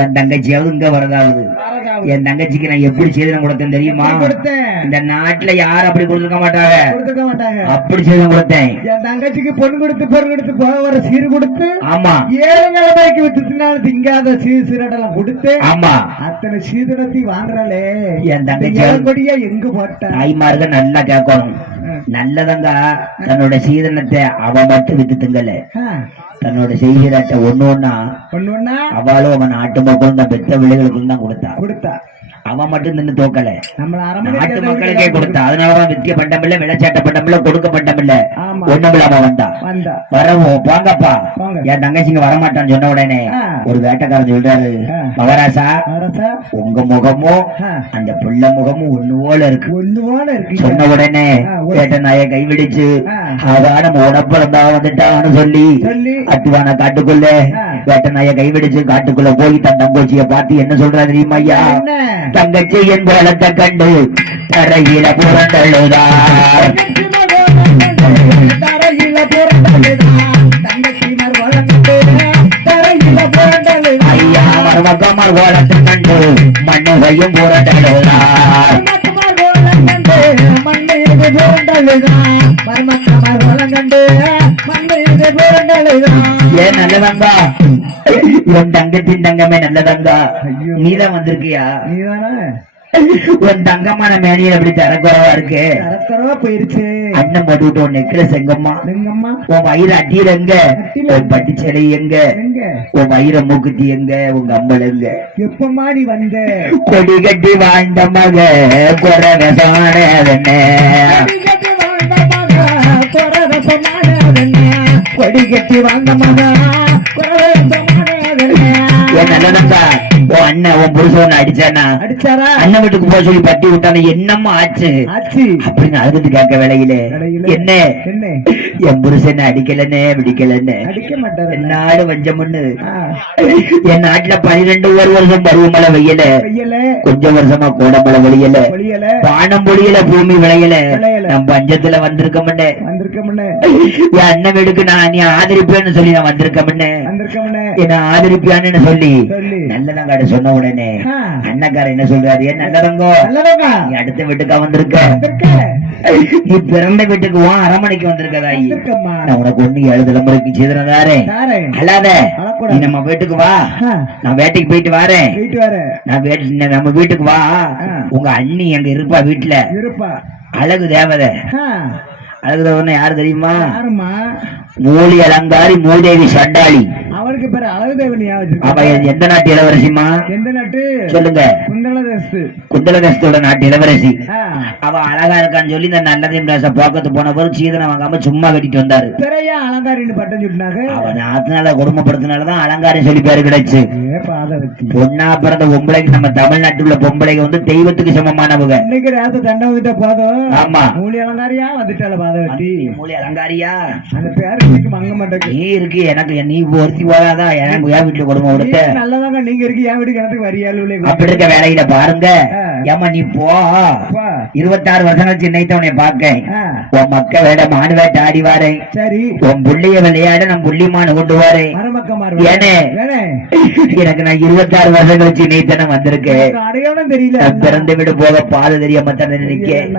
என் தங்கச்சியாவது இங்க வரதாவது. என் தங்கச்சிக்கு நான் எப்படி சேதனம் கொடுத்தேன் தெரியுமா? இந்த நாட்டுல யாரும் அப்படி கொடுத்துக்க மாட்டாங்க. அப்படி சேதனம் கொடுத்தேன். என் தங்கச்சிக்கு பொண்ணு கொடுத்து போக வர சீர் கொடுத்து, ஆமா, 7 நிலைமைக்கு வித்துனாலும் திங்காத சீரடெல்லாம் கொடுத்து, ஆமா, அத்தனை சீதனத்தை வாங்குறாளே. என் தங்கச்சி கொடியா எங்க போட்ட தாய்மார்கள் நல்லா கேட்கணும். நல்லதங்க தன்னோட சீதனத்தை அவ மட்டும் வித்து திங்கல, தன்னோட செய்கிறட்ட ஒண்ணு ஒண்ணா அவளும் அவன் நாட்டு மக்களும் தான் பெத்த விளைகளுக்கும் தான் கொடுத்தா. அவன் மட்டும் நின்று தோக்கல, நாட்டு மக்களுக்கே கொடுத்தா. அதனாலதான் வித்திய பண்டமில்ல, விளைச்சாட்ட பண்டமில்ல, கொடுக்க பண்டமில்ல, ஒண்ணுமில்லாம வந்தா. வரவும் வாங்கப்பா, என் தங்கச்சிங்க வரமாட்டான்னு சொன்ன உடனே ஒரு வேட்டக்காரன் சொல்றாரு, மகாராசா உங்க முகமும் அந்த புள்ள முகமும் ஒண்ணு போல இருக்கு. சொன்ன உடனே வேட்ட நாய கைவிடிச்சு அதான் நம்ம உடப்பிறந்தா வந்துட்டான்னு சொல்லி அத்துவான காட்டுக்குள்ள வேட்ட நாய கைவிடிச்சு காட்டுக்குள்ள போய் தன் தங்கச்சிய பார்த்து என்ன சொல்றா தெரியுமா ஐயா? தங்கச்சி என் பலத்தை கண்டு தரையில புரண்டழுதா, ஐயா மருமகமார் கோலத்தை கண்டு மண்ணுகையும் புரண்டழுதா, ஏன் நல்லதங்கா உன் தங்கத்தின் தங்கமே நல்லதங்கா, நீதான் வந்திருக்கியா? உன் தங்கமான மேனியில் அப்படி தரக்குறவா இருக்கு, போயிருச்சு. அண்ணன் போட்டு உன் நெக்கில செங்கம்மா, உன் வயிறு அட்டியில எங்க, உன் பட்டி சிலை எங்க, உன் வயிற மூக்குத்தி எங்க, உங்க அம்பல் எங்க? எப்ப மாடி வந்த கொடி கட்டி வாழ்ந்த மக கொரவசானே, கொடி கட்டி வாழ்ந்த மக நல்லதா உன் அண்ணன் உன் புருஷன் அடிச்சாரா? அண்ணன் வீட்டுக்கு போக சொல்லி பட்டி விட்டான, என்னம்மா ஆச்சு அப்படின்னு அழுது கேட்க வேலையில என்ன என் புருஷன் அடிக்கலன்னு பிடிக்கலன்னு அடிக்க மாட்டாரு. நாடு வஞ்சமுன்னு என் நாட்டுல 12 வருஷம் பருவமழை வெய்யல, கொஞ்சம் வருஷமா கோடமழை வெளியல, பானம் பொழியல, பூமி விளையல, நம்ம பஞ்சத்துல வந்திருக்க முன்னே என் அண்ணன் வீட்டுக்கு நான் நீ ஆதரிப்பேன்னு சொல்லி நான் வந்திருக்க முன்னே என்ன ஆதரிப்பியான்னு சொல்லி நல்லதங்க சொன்ன உடனே அண்ணக்காரர் என்ன சொல்றாரு? ஏன் நல்லதங்கோ, நீ அடுத்த வீட்டுக்கா வந்திருக்க, நீ பிறந்த வீட்டுக்கு வா, அரமனைக்கு வந்திருக்கதா, நான் உனக்கு ஒண்ணு 7 தலைமுறைக்கு செய்தாரே அல்லாத, நீ நம்ம வீட்டுக்கு வா, நான் வேட்டைக்கு போயிட்டு வரேன், நம்ம வீட்டுக்கு வா, உங்க அண்ணி அங்க இருப்பா, வீட்டுல அழகு தேவதை. அழகு தேவதை யாரு தெரியுமா? மூலி அலங்காரி மூதேவி சண்டாளி. அவருக்கு பேரு அழகு தேவன். அவ எந்த நாட்டு இளவரசிமா? எந்த நாட்டு சொல்லுங்க? குந்தலதேசத்தோட நாட்டு இளவரசி. அவ அழகா இருக்கான்னு சொல்லி இந்த நல்லதையும் போக்கத்து போன போது சீதனை வாங்காம சும்மா கட்டிட்டு வந்தாரு. அலங்காரின்னு பட்டம் சொல்லிட்டாங்க. அவன் ஆத்தினால குடும்பப்படுத்தினாலதான் அலங்காரம் சொல்லி பேரு கிடைச்சு. பொண்ணா பிறந்த பொம்பளைக்கு நம்ம தமிழ்நாட்டுல பொம்பளைக்கு வந்து தெய்வத்துக்கு சமமானவங்க. இன்னைக்கு ராத்து தண்டை வந்துட்ட போதும். ஆமா, மூலி அலங்காரியா வந்துட்டால பாதவட்டி. மூலி அலங்காரியா அந்த பேருக்கு மங்க மாட்டேன். நீ இருக்கு எனக்கு, நீ ஒருத்தி போதாதான் எனக்கு என் வீட்டுல குடும்பம் கொடுத்த. நல்லதாங்க நீங்க இருக்கு, என் வீட்டுக்கு எனக்கு வரியாளு. அப்படி இருக்க வேலையில பாருங்க ஏமா நீ போ போ. 26 வருஷம் கழிச்சு இன்னைக்கு உன்னை பார்க்கேன். ஆ, உன் மக்க வேட மாடு வேட்ட ஆடி வாரேன். சரி உன் புள்ளிய விளையாட நான் புள்ளிமானு கொண்டு வாரேன். மரமக்கமாறு ஏனே வேணே. எனக்கு நான் 26 வருஷம் கழிச்சு இன்னைக்கு தானே வந்திருக்கேன். எனக்கு அடையாளம் தெரியல நான் பிறந்து விட போக பாதை தெரியாம தானே நினைக்கேன்.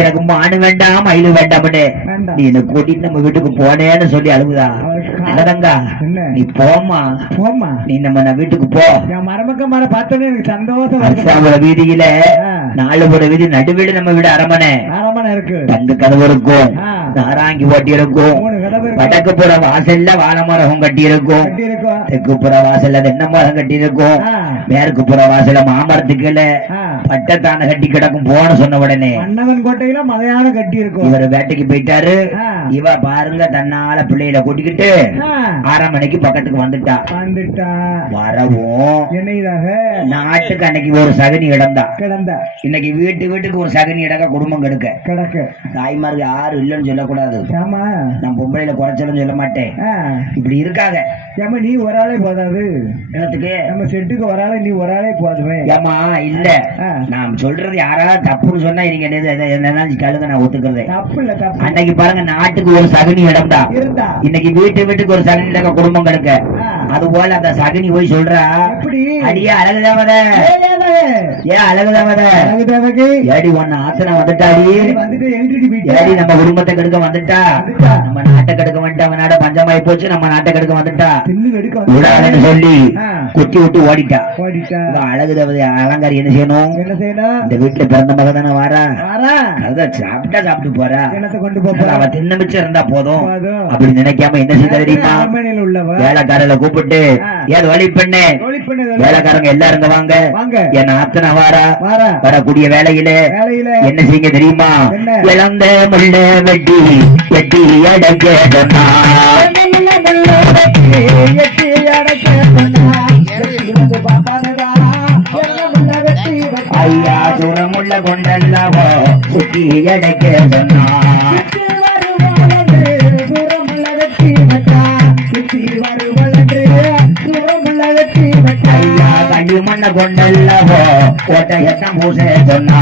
எனக்கு மானு வேண்டாம் மயிலு வேண்டாம்னு வேண்டாம். நீ என்ன கூட்டிட்டு நம்ம வீட்டுக்கு போனேன்னு சொல்லி அழுகுதா. இல்லதங்கா என்ன? நீ போமா, போம்மா. நீ நம்ம வீட்டுக்கு போ. என் மரமக்கமார பார்த்தோன்னே எனக்கு சந்தோஷம் வருது. அரசாங்க வீதியில ஆ. 4 புற வீதி நடுவீடு நம்ம வீடு அரமனை. அரமனை இருக்கு. தங்க கதவு இருக்கும், ஆ. நாராங்கி ஓட்டி இருக்கும், 3 கதவு இருக்கு. வடக்கு புற வாசல்ல வாழை மரம் கட்டி இருக்கும், கட்டி இருக்கும். தெற்கு புற வாசல்ல தென்னை மரம் கட்டி இருக்கும், ஆ. மேற்கு புற வாசல்ல மாமரத்துக்குள்ள ஆ. பட்டத்தான கட்டி கிடக்கும். போன சொன்ன உடனே மன்னவன் கோட்டையில மலையான கட்டி இருக்கும். இவர் வேட்டைக்கு போயிட்டாரு. ஆ. இவ பாருங்க தன்னால பிள்ளையில கூட்டிக்கிட்டு ஆ. 6 மணிக்கு பக்கத்துக்கு வந்துட்டா. வந்துட்டா. வரவும் என்னைதாக நாட்டுக்கு அன்னைக்கு ஒரு சகனி இடந்தா. கிடந்த இன்னைக்கு வீட்டுக்கு ஒரு சகனி இடக்க குடும்பம் கெடுக்க. கிடக்கு. தாய்மாருக்கு யாரும் இல்லைன்னு சொல்லக்கூடாது. ஆமா. நான் பொம்பளையில குறைச்சலும் சொல்ல மாட்டேன். ஆ. இப்படி இருக்காங்க. ஏமா நீ ஒரு ஆளே போதாது. என்னத்துக்கு? நம்ம செட்டுக்கு ஒரு ஆளே, நீ ஒரு ஆளே போதுமே. ஏமா இல்ல, ஆ. நான் சொல்றது யாராவது தப்புன்னு சொன்னா நீங்க என்ன கழுத நான் ஒத்துக்கிறதே. தப்பு இல்ல, தப்பு அன்னைக்கு பாருங்க நாட்டுக்கு ஒரு சகனி இடம்டா. இருந்தா இன்னைக்கு வீட்டுக்கு ஒரு சகனி இடக்க குடும்பம் கெடுக்க. ஆ. அது போல அந்த சகனி போய் சொல்றா, எப்படி? அடியே அழகுதாவத, ஏன் அழகுதாவத, அழகுதாவக்கு ஏடி ஒன்னு ஆத்தனை வந்துட்டாடி, வந்துட்டு எழுதிட்டு போயிட்டு ஏடி நம்ம குடும்பத்தை கெடுக்க வந்துட்டா, வந்துட்டா. நம்ம நாட்டை கெடுக்க வந்துட்டா, அவன் நாட பஞ்சமாயி போச்சு, நம்ம நாட்டை கெடுக்க வந்துட்டா தின்னு எடுக்க விடாதுன்னு சொல்லி ஆ. குத்தி விட்டு ஓடிட்டா. ஓடிட்டா. இவ அழகுதாவத அலங்காரி என்ன செய்யணும்? என்ன செய்யணும்? இந்த வீட்டுல பிறந்த மக தானே வாரா, வாரா. அதான் சாப்பிட்டு போறா, என்னத்தை கொண்டு போறா? அவ தின்ன மிச்சம் இருந்தா போதும் போதும். அப்படி நினைக்காம என்ன செய்ய தெரியுமா? அரண்மனையில் உள்ளவ வேலைக்காரல கூப்பிட்டு, ஆ. ஏது வழி பெண்ணு, ஒளிப்பண்ணு வேலைக்காரங்க எல்லாரும் இங்க வாங்க, வாங்க. என் ஆத்தனை வாரா, வாரா. வரக்கூடிய வேலையில வேலையில என்ன செய்ய தெரியுமா? என்ன? இழந்த முள்ள வெட்டி வெட்டி அடைக்க சொன்னா. எட்டி அடைக்க சொன்னா. வந்து பாப்பானதா, என்ன முள்ள வெட்டி வெட்டி. ஐயா சுரமுள்ள கொண்டல்லவோ சுத்தி அடைக்க சொன்னா. சுத்தி வருவாளன்று தூரமுள்ள வெட்டி வெட்டா. சுத்தி வருவாளன்று தூரமுள்ள வெட்டி வெட்டா. ஐயா கள்ளி மண்ண கொண்டல்லவோ கோட்டையத்தான் பூச சொன்னா.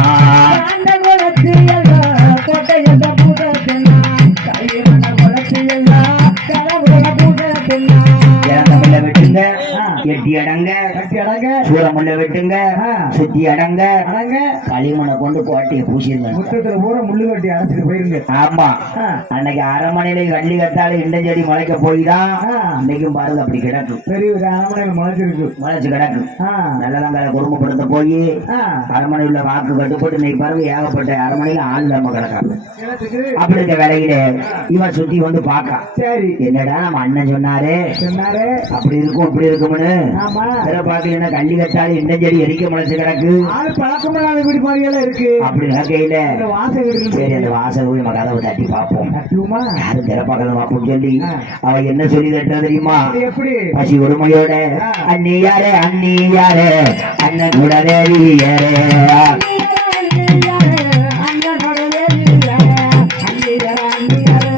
அந்த குலத்தியெல்லாம் கோட்டையத்தான் பூச சொன்னா. கைமண குலத்தியெல்லாம் கடவுள பூச சொன்னா. இறந்தமுள்ள வெட்டுங்க, எட்டி அடங்க, கட்டி அடங்க. சூரமுள்ள வெட்டுங்க, ஆ. சுத்தி அடங்க, அடங்க. களிமண்ணை கொண்டு கோட்டையை பூசிருங்க. முற்றத்துல பூரா முள்ளு கட்டி அடைச்சிட்டு போயிருங்க. ஆமா, ஆ. அன்னைக்கு அரமனையில கள்ளி கத்தால இண்டஞ்செடி முளைக்க போய்தான் ஆ. இன்னைக்கும் பாருங்க அப்படி கிடக்கு, பெரிய ஒரு அரண்மனையில் முளைச்சிருக்கு. முளைச்சு கிடக்கு. ஆ. நல்லதங்களை குடும்பப்படுத்த போய் ஆ. அரமனை உள்ள வாக்கு கட்டுப்பட்டு இன்னைக்கு பாருங்க ஏகப்பட்ட அரமனையில ஆள் நம்ம கிடக்காங்க. கிணத்துக்கு. அப்படி இருக்க வேலையில இவன் சுத்தி வந்து பாக்கா, சரி என்னடா நம்ம அண்ணன் சொன்னாரு சொன்னாரு. அப்படி இருக்கும் இப்படி இருக்கும்னு. ஆமா. வேற பாக்கல கள்ளி கத்தால இண்டஞ்செடி எரிக்க முளைச்சு கிடக்கு. ஆளு பழக்கமான வீடு மாதிரியெல்லாம் இருக்கு. அப்படி இருக்கையில இந்த வாசல் வீடு சரி அந்த வாசல் போய் நம்ம கதவை தட்டி பார்ப்போம், கட்டுமா? யாரும் திறப்பாக்கலாம் பார்ப்போம் சொல்லி ஆ. அவ என்ன சொல்லி தட்டா தெரியுமா? இது எப்படி? பசி ஒருமையோட அண்ணி யாரே அண்ணன் கூட தேவியாரே. அண்ணனோட வேலியாரே, அண்ணியாரே,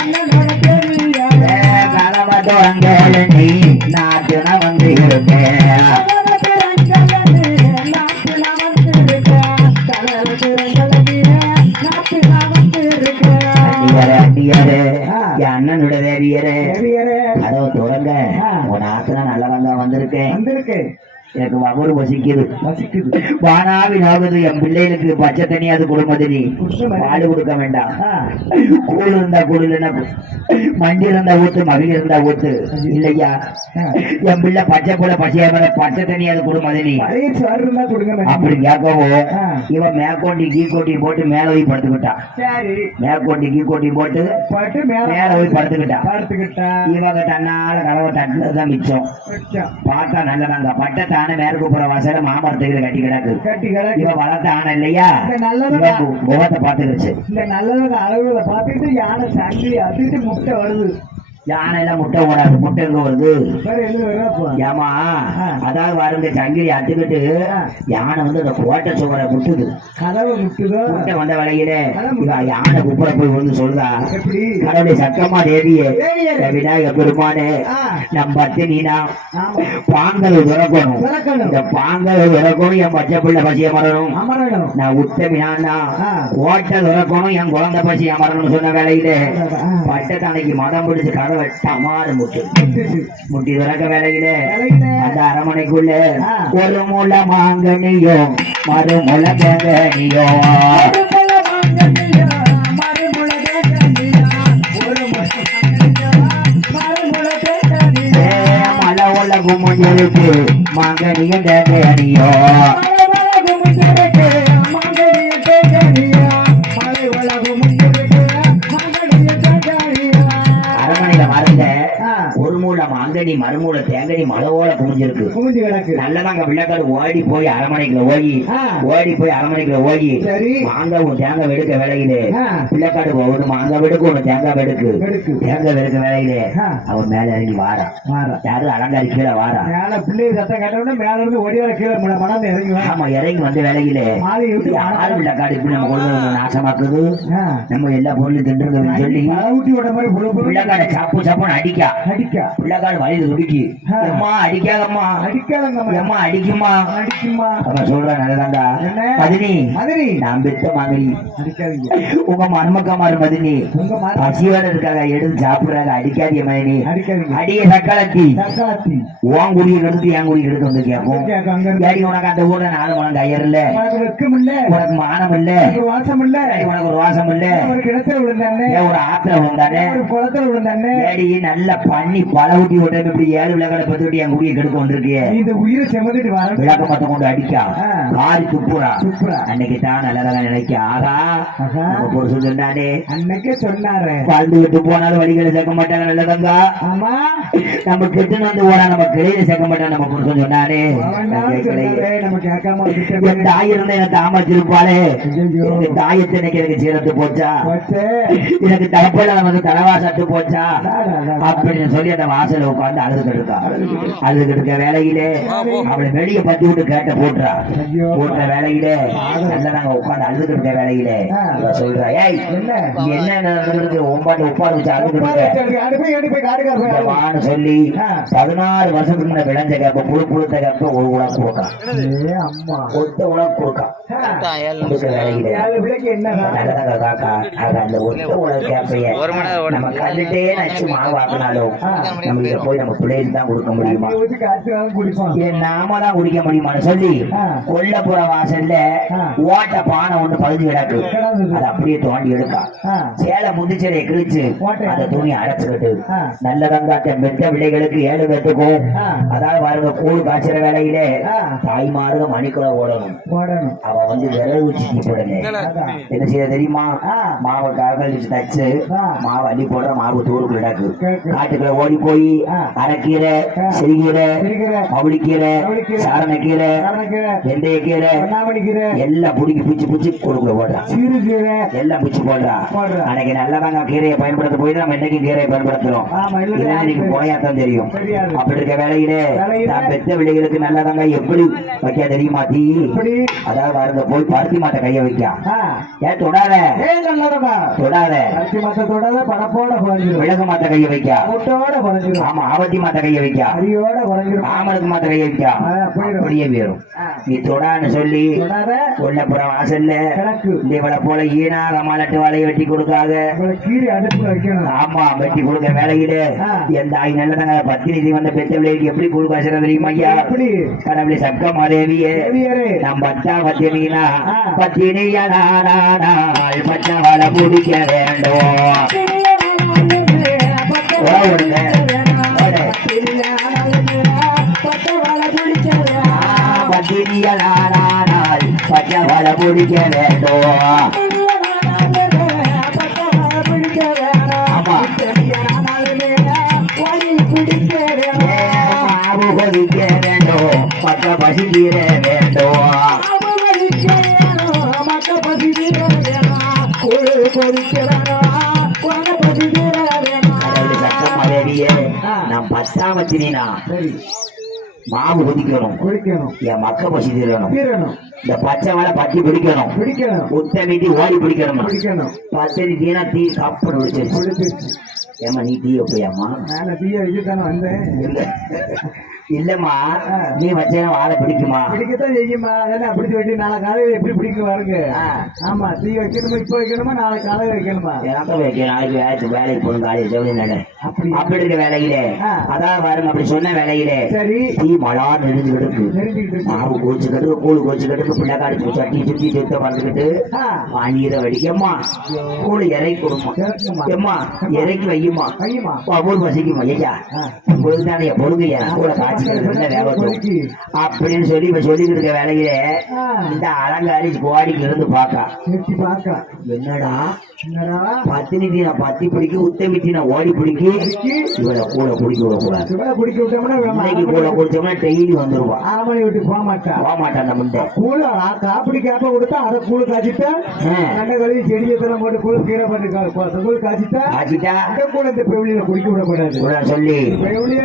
அண்ணனோட வேலியாரே. காலமத்தோரங்கள் நீ நாட்டுன வந்து இருப்பேன். அண்ணியாரே என் அண்ணனோட தேவியரே, கதவை தொடங்க, உன் ஆத்தனா நல்லவங்க வந்திருக்கேன், வந்திருக்கு. எனக்கு வகுறு வசிக்குது, வசிக்குது. வானாவினாவது என் பிள்ளைகளுக்கு பச்சை தனியாது குடும்பத்தினி பால் கொடுக்க வேண்டாம். கூழ் இருந்தா கூழ், இல்லைன்னா மண்டி இருந்தா ஊத்து, மகிழ் இருந்தா ஊத்து. இல்லையா என் பிள்ளை பச்சை போல பச்சையா பச்சை தனியாது குடும்பத்தினி பழைய சோறு இருந்தா கொடுங்க. அப்படி கேட்கவும் இவன் மேற்கொண்டி கீக்கோட்டி போட்டு மேல போய் படுத்துக்கிட்டான். சரி மேற்கொண்டி கீக்கோட்டி போட்டு போட்டு மேல போய் படுத்துக்கிட்டான். பார்த்துக்கிட்டா. இவங்க தன்னால கதவை தட்டுனதுதான் மிச்சம். பார்த்தா நல்லதாங்க பட்டை மேற்கு புற வாசல மாமரத்துக்கு கட்டி கிடக்கு. கட்டி கிடக்கு. இவ வளர்த்த ஆன இல்லையா, நல்லதா முகத்தை பாத்துக்கிச்சு. இந்த நல்லதாக அளவுல பார்த்துட்டு யானை சங்கி அதிட்டு முட்டை வருது. யானை எல்லாம் முட்டை போடாது. முட்டை எங்க வருது? வேற எங்க வரப்போ? ஏமா அதாவது வருங்க சங்கிலி அத்துக்கிட்டு யானை வந்து அந்த கோட்டை சுவரை முட்டுது. கதவை முட்டுதோ? முட்டை வந்த வேலையில யானை குப்புற போய் வந்து சொல்லுதா, எப்படி? கடவுளை சக்கமா தேவியே விநாயக பெருமானே நம் பத்தினா பாங்கல் துறக்கணும். இந்த பாங்கல் துறக்கணும், என் பச்சை பிள்ளை பசிய மரணும். நான் உத்தமினா கோட்டை துறக்கணும், என் குழந்தை பசி அமரணும் சொன்ன வேலையில பட்டத்தனைக்கு மதம் பிடிச்சு கதவை டமாறு முட்டி துறக்க வேலையில அந்த அரமனைக்குள்ள ஒரு முளை மாங்கனியோ மறுமுளை தேங்கனியோ மலை உலகம் இருக்கு மாங்கனியும் தேங்கனியோ அரமனையில மறந்த ஒரு மூளை மாங்கனி மறுமூளை தேங்கனி மலவோல குமிஞ்சிருக்கு. நல்லதாங்க பிள்ளைக்காடு ஓடி போய் அரமனைக்குள்ள ஓடி மாங்காவும் தேங்காய் வெடுக்க வேலையிலே பிள்ளைக்காடு ஒரு மாங்காய் வெடுக்கு ஒண்ணு தேங்காய் வெடுக்க வேலையிலே அவன் மேல இறங்கி வாரா. யாரு அலங்காரி கீழே வாரா. பிள்ளைய சத்தம் கேட்டோம்னா மேல இருந்து ஓடி வர கீழே மணந்து இறங்கி. ஆமா இறங்கி வந்த வேலையிலே ஆறு பிள்ளைக்காடு இப்படி நம்ம குழந்தை நாசமாக்குது, நம்ம எல்லா பொருளும் தின்றுன்னு சொல்லி ஊட்டி விட்ட மாதிரி பிள்ளைக்காடு சப்பு சப்புன்னு அடிக்கா பிள்ளைக்காடு வயது துடிக்கி அம்மா அடிக்காதம்மா அம்மா அடிக்குமா அவன் சொல்ற நல்லதாண்டா மதினி நான் பெத்த மகனி உங்க மருமக்கமாறு மதினி பசியோட இருக்காங்க எடுத்து சாப்பிடுறாங்க அடிக்காதிய மதினி அடிய சக்காலத்தி உன் குடியை எடுத்து என் குடியை எடுத்து வந்து கேட்கும். ஏடி உனக்கு அந்த ஊர்ல 4 மணம் கயர்ல உனக்கு மானம் இல்ல, உனக்கு ஒரு வாசம் இல்ல, ஒரு ஆத்திர விழுந்தானே ஏடி நல்ல பண்ணி பல ஊட்டி விட்டு இப்படி 7 விளக்கடை பத்து என் குடியை கெடுக்க வந்திருக்கு. இந்த உயிரை செமந்துட்டு வர விளக்க மத்த கொண்டு அடிக்கா காரி துப்புறா. அன்னைக்கு தான் நல்லதான் நினைக்க ஆகா பொருசு சொன்னானே அன்னைக்கே சொன்னாரு வாழ்ந்து விட்டு போனாலும் வழிகளை சேர்க்க மாட்டாங்க நல்லதங்கா. ஆமா நம்ம கெட்டுன்னு வந்து போனா நம்ம கிளையில சேர்க்க மாட்டாங்க நம்ம புருஷன் சொன்னானே. நம்ம கேட்காம என் தாய் இருந்தா எனக்கு தாமச்சிருப்பாளே, என் தாயத்தை எனக்கு சீரத்து போச்சா, எனக்கு தகப்பல வந்து தலைவாசத்து போச்சா அப்படின்னு சொல்லி அந்த வாசல உட்காந்து அழுதுகிட்டு இருக்கா. அழுதுகிட்டு இருக்க வேலையிலே அவளை வெளிய பத்தி விட்டு கேட்ட போட்டுற வேலையிலே நல்லதாங்க உட்காந்து அழுதுகிட்டு இருக்க வேலையிலே சொல்றா, ஏய் என்ன நடந்துருக்கு ஒம்பாட்டு உப்பாடு வச்சு அழுதுகிட்டு சொல்லி 16 வருஷத்துக்கு முன்ன விளைஞ்ச கேப்ப புழுத்த கேப்ப ஒரு உலகம் கொடுக்கா. அம்மா ஒத்த உலகம் கொடுக்கா வேலையிலே நல்லதாங்க காக்கா. அந்த ஒத்த உலக கேப்பைய நம்ம கண்டுட்டே நச்சு மாவாக்குனாலும் நம்ம இதை போய் நம்ம பிள்ளைகளுக்கு தான் கொடுக்க முடியுமா, நாம தான் குடிக்க முடியுமான்னு சொல்லி கொல்லப்புற வாசல்ல ஓட்ட பானை ஒண்ணு பதிஞ்சு கிடக்கு. அதை அப்படியே தோண்டி எடுக்கா. சேலை முந்திச்சலையை கிழிச்சு அந்த துணி அடைச்சுக்கிட்டு நல்லதங்காட்ட பெற்ற விலைகளுக்கு 7 பேத்துக்கும் அதாவது பாருங்க கூழ் காய்ச்சற வேலையிலே தாய்மாருக மணிக்குள்ள ஓடணும். அவ வந்து விரல் வச்சு தீப்படல என்ன செய்ய தெரியுமா, மாவை கால்கள் வச்சு தச்சு மாவு அள்ளி போடுற மாவு தூருக்கு கிடக்கு. காட்டுக்குள்ள ஓடி போய் அரைக்கீரை, சிறுகீரை, மவுளிக்கீரை, சாரணக்கீரை, வெந்தயக்கீரை எல்லாம் புடிக்கி பிச்சு பிச்சு கொடுக்குள்ள போடுறான். எல்லாம் பிச்சு போடுறான். அன்னைக்கு நல்லதாங்க கீரையை பயன்படுத்த போய் நம்ம இன்னைக்கு கீரையை பயன்படுத்துறோம். இன்னைக்கு போயாத்தான் தெரியும். அப்படி இருக்க வேலையிலே நான் பெற்ற விலைகளுக்கு நல்லதாங்க எப்படி வைக்க தெரியுமா தீ, அதாவது வருங்க போய் பருத்தி மாட்டை கைய வைக்க. ஏன் தொடாத தொடாத விலகு மாட்ட கைய வைக்க. ஆமா ஆவத்தி மாட்ட கைய வைக்க, ஆமலுக்கு மாட்ட கைய வைக்க. அப்படியே வேறும் நீ தொடான்னு சொல்லி கொல்லப்புறம் வாசல்ல இவளை போல ஈனாக மலட்டு வலையை வெட்டி கொடுக்காத. ஆமா வெட்டி கொடுக்க வேலையில எந்த ஆய் நல்லதாங்க பத்திரிகை வந்த பெற்ற விலைக்கு எப்படி கொடுக்காச தெரியுமா ஐயா, கடவுளை சக்கமா தேவியே நம் பத்தா பத்தினா பத்தினியானால் பச்சவளை பிடிக்க வேண்டும். பத்தினியானால் பச்சவளை பிடிக்க வேண்டும். கொதிக்க வேண்டும் மற்ற பசிக்கிற வேண்டும். கடவுளை சக்கமாவே நான் 10ஆம் பத்தினா சரி மாவு குதிக்கணும் குடிக்கணும் என் மக்க பசி தீரணும் தீரணும் இந்த பச்சை வேலை பத்தி பிடிக்கணும் பிடிக்கணும் உத்தமிட்டி ஓடி பிடிக்கணும் பிடிக்கணும் பச்சடி தீனா தீ கப்பல் பிடிச்சிருச்சு பிடிச்சிருச்சு ஏமா நீ தீ வைப்பியாமா நான் தீய வச்சுதானே வந்தேன் இல்லம்மா நீ வச்சா வாழை பிடிக்குமா பிடிக்கத்தான் செய்யுமா ஏன்னா பிடிச்சு வச்சு நாளை காலையில எப்படி பிடிக்க வருங்க ஆமா தீ வைக்கணுமா இப்ப வைக்கணுமா நாளை காலையில வைக்கணுமா எனக்கு வைக்க நாளைக்கு வேலைக்கு போகணும் காலையில் ஜவுளி நட அப்படி இருக்க வேலையிலே அதான் பாருங்க அப்படி சொன்ன வேலையிலே சரி தீ மழா நெருஞ்சுக்கிட்டு இருக்கு தெரிஞ்சுக்கிட்டு இருக்கு. மாவு கோச்சுக்கிட்டு கூழ் கோச்சுக்கிட்டு பிள்ளைக்காடு சட்டி சுத்தி சுத்த வந்துக்கிட்டு வாங்கிற வடிக்கம்மா கூழ் இறக்கி கொடுமா கேட்கணுமா? எம்மா இறக்கி வையுமா ஐயமா பொருள் வசிக்குமா ஐயா பொழுதானே பொழுங்கையா கூட காய்ச்சிக்கிறது வேகட்டும் அப்படின்னு சொல்லி இப்ப சொல்லிக்கிட்டு இருக்க வேலையிலே இந்த அலங்காரி கோடிக்கு இருந்து பாக்கா நிறுத்தி பாக்க என்னடா என்னடா பத்தினி தீன பத்தி பிடிக்க உத்தமி தீன ஓடி பிடிக்க இவளை கூட குடிக்க விடக்கூடாது இவனை குடிக்க விட்டோம்னா இன்னைக்கு கூட குடிச்சோம்னா டெய்லி வந்துருவா ஆமணி விட்டு போக மாட்டா போக மாட்டான் அந்த முண்டை கூழ் காப்பிடி கேப்ப கொடுத்தா அதை கூழ் காய்ச்சிட்டா நல்ல கழுவி செடியை தரம் போட்டு கூழ் கீரை பண்ணி கூழ் காய்ச்சிட்டா ஆச்சிட்டா அந்த கூழ் இந்த பெவிலியில குடிக்க விடக்கூடாது கூட சொல்லி பெவிலிய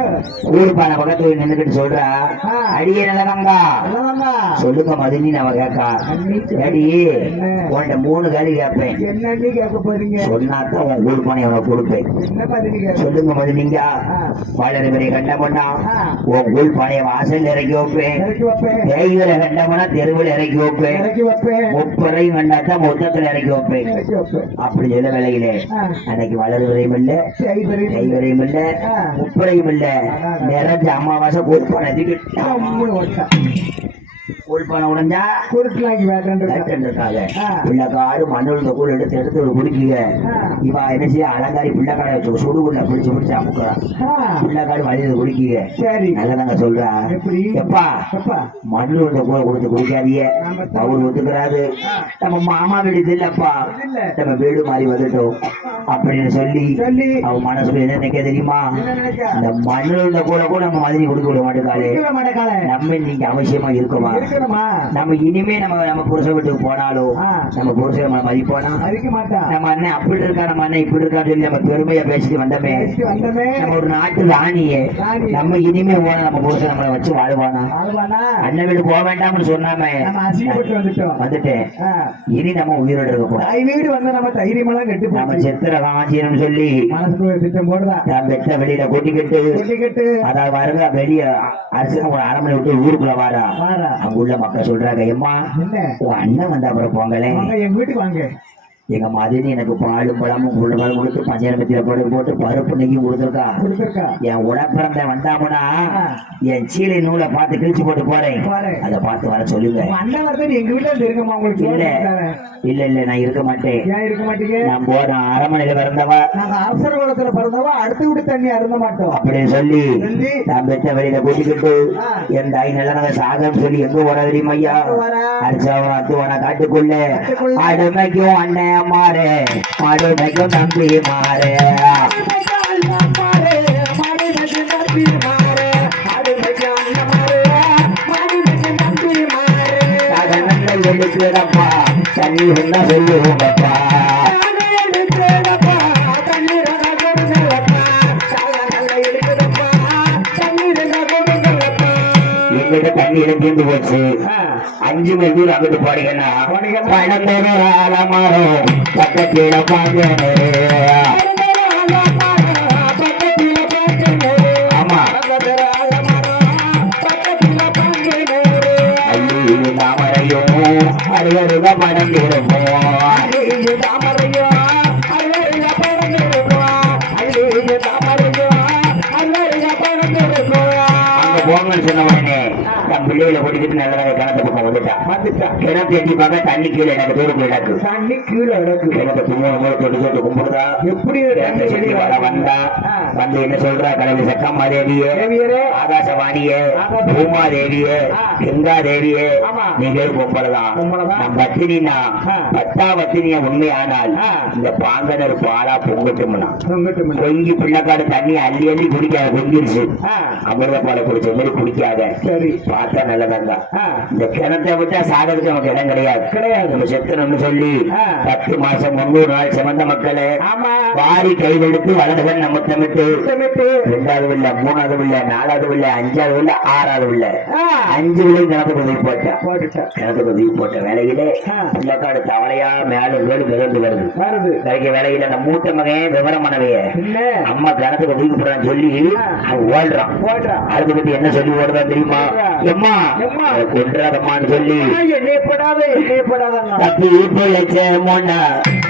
ஊருப்பான பக்கத்துல நின்றுக்கிட்டு சொல்றா அடியே நல்லதாங்க சொல்லுங்க மதினி அவ கேக்கா அடி உன்கிட்ட 3 காலி கேட்பேன் என்னன்னு கேட்க போறீங்க சொன்னாத்தான் உன் ஊருப்பானை அவனை கொடுப்பேன் என்ன பதினி சொல்லுங்க மதினிங்க வளரு பெரிய கண்டமண்ணா உன் ஊருப்பானைய வாசல் இறக்கி வைப்பேன் இறக்கி வைப்பேன் தேய்களை கண்டமனா தெருவில் இறக்கி வைப்பேன் இறக்கி வைப்பேன் முப்பரையும் கண்டாத்தான் மொத்தத்துல இறக்கி வைப்பேன் இறக்கி வைப்பேன் அப்படி சொல்ல வேலையிலே அன்னைக்கு வளருவதையும் இல்ல சரி சரி கைவரையும் இல்ல முப்பரையும் இல்ல நிறைஞ்ச அமாவாசை கூழ்பானை கூழ்பானை உடஞ்சா குருட்டுலாக்கி வேண்டாம் இருக்காங்க பிள்ளைக்காடு மண்ணுள் இந்த கூழ் எடுத்து ஒரு குடிக்கீங்க இவ என்ன செய்ய அலங்காரி பிள்ளைக்காட வச்சு சுடுகுள்ள பிடிச்சு அமுக்குறான் பிள்ளைக்காடு வழியில குடிக்கீங்க சரி நல்லதாங்க சொல்றா எப்படி எப்பா எப்பா மண்ணு இந்த கூழ கொடுத்து குடிக்காதீங்க அவர் ஒத்துக்கிறாரு நம்ம மாமா வீடு இல்லப்பா நம்ம வீடு மாதிரி வந்துட்டோம் அப்படின்னு சொல்லி சொல்லி அவன் மனசுல என்ன நினைக்க தெரியுமா என்ன நினைக்க இந்த மண்ணுல இருந்த கூட நம்ம மாதிரி கொடுக்க விட மாட்டேங்காரு மாட்டேக்கால நம்ம இன்னைக்கு அவசியமா இருக்குமா இருக்கணுமா நம்ம இனிமே நம்ம புருஷ வீட்டுக்கு போனாலும் நம்ம புருஷ நம்ம மதிப்போனா மதிக்க மாட்டா நம்ம அண்ணன் அப்படி இருக்கா நம்ம அண்ணன் இப்படி இருக்கான்னு சொல்லி நம்ம பெருமையா பேசிட்டு வந்தோமே வந்தமே நம்ம ஒரு நாட்டு ராணியே நம்ம இனிமே போன நம்ம புருஷன் நம்மளை வச்சு வாழ்வானா ஆழ்வானா அண்ணன் வீடு போக வேண்டாம்னு சொன்னாமே நம்ம அசிங்கப்பட்டு வந்துட்டோம் வந்துட்டேன் இனி நம்ம உயிரோடு இருக்க கூடாது தாய் வீடு வந்து நம்ம தைரியமெல்லாம் கெட்டு நம்ம செத்துற காஞ்சிரும் சொல்லி மனசுக்கு ஒரு திட்டம் போடுறா நான் வெட்ட வெளியில கொட்டிக்கிட்டு கொட்டிக்கிட்டு அதாவது வருங்க வெளிய அரசு ஒரு அரமனை விட்டு ஊருக்குள்ள வாரா வாரா அங்க உள்ள மக்கள் சொல்றாங்க எம்மா என்ன உன் அண்ணன் வந்தா அப்புறம் போங்களே வாங்க எங்க வீட்டுக்கு வாங்க எங்க மதினி எனக்கு பாலும் பழமும் குள்ளபாலும் கொடுத்து பஞ்சாயத்துல போட்டு பருப்பு நெய்யும் கொடுத்துருக்கா கொடுத்துருக்கா என் உடப்பிறந்த வந்தாமுன்னா என் சீலை நூலை பார்த்து கிழிச்சு போட்டு போறேன் அதை பார்த்து வர சொல்லுங்க உங்க அண்ணன் வரது எங்க வீட்டுல இருந்து இருக்கமா உங்களுக்கு இல்ல இல்ல நான் இருக்க மாட்டேன் ஏன் இருக்க மாட்டீங்க நான் போறேன் அரமனையில பிறந்தவா நாங்க அவசர குளத்துல பிறந்தவா அடுத்த வீட்டு தண்ணி அருந்த மாட்டோம் அப்படின்னு சொல்லி நான் பெற்ற வெளியில கூட்டிக்கிட்டு என் தாய் நல்ல சாதம் சொல்லி எங்க போற தெரியுமா ஐயா அரிசாவன அத்துவன காட்டுக்குள்ள அடுமைக்கும் அண்ணன் மாறு மடுமைக்கும் தம்பி மாறு எடுக்கிறப்பா தண்ணி இருந்தா சொல்லுவோங்கப்பா எங்கிட்ட தண்ணீரை தீர்ந்து போச்சு 5 மணி தூரம் அங்கிட்டு போறீங்கன்னா பணத்தோட ஆலமரம் பக்கத்துல பாங்க ஆமா ஐயோ தாமரையும் அருகருக படம் இருப்போம் போங்கன்னு சொன்ன உடனே தன் பிள்ளைகளை கூட்டிக்கிட்டு நல்லதாக கிணத்து பக்கம் வந்துட்டான் கிணத்து எட்டி பார்க்க தண்ணி கீழே எனக்கு தூரம் கிடக்கு தண்ணி கீழே கிடக்கு கிணத்து சும்மா தொட்டு கும்பிடுதா எப்படி செடி வர வந்தா வந்து என்ன சொல்றா கடவுள் சக்கம்மா தேவியே ஆகாசவாணியே பூமா தேவியே கங்கா தேவியே நீங்க பொம்பளதான் நம் பத்தினா 10ஆம் பத்தினிய உண்மையானால் இந்த பாங்கனர் பாலா பொங்கட்டும்னா பொங்கி பிள்ளைக்காடு தண்ணி அள்ளி அள்ளி குடிக்காத பொங்கிருச்சு அமிர்த பாலை குடிச்ச மாதிரி குடிக்காத சரி பார்த்தா நல்லதாங்க. இந்த கிணத்தை விட்டா சாகிறதுக்கு நமக்கு இடம் கிடையாது. நம்ம செத்துணும்னு சொல்லி 10 மாசம் 300 நாள் சிறந்த மக்களே வாரி கைதெடுத்து வளர்கள் நம்ம தமிட்டு 2வது வில்ல 3வது வில்ல 4வது வில்ல 5வது வில்ல 6வது வில்ல 5 வில்லையும் கிணத்துக்கு உதவி கிணத்துக்கு உதவி போட்ட வேலையிலே பிள்ளைக்காடு தவளையா மேலும் மிதந்து வருது. கிடைக்க வேலையில அந்த மூத்த மகன் விவரமானவைய அம்மா கிணத்துக்கு உதவி போடுறான்னு சொல்லி ஓடுறான். அதுக்கு பத்தி என்ன சொல்லி ஓடுறான் தெரியுமா? எம்மா கொன்றாதம்மான்னு சொல்லி தப்பி பிழைச்ச மொன்னா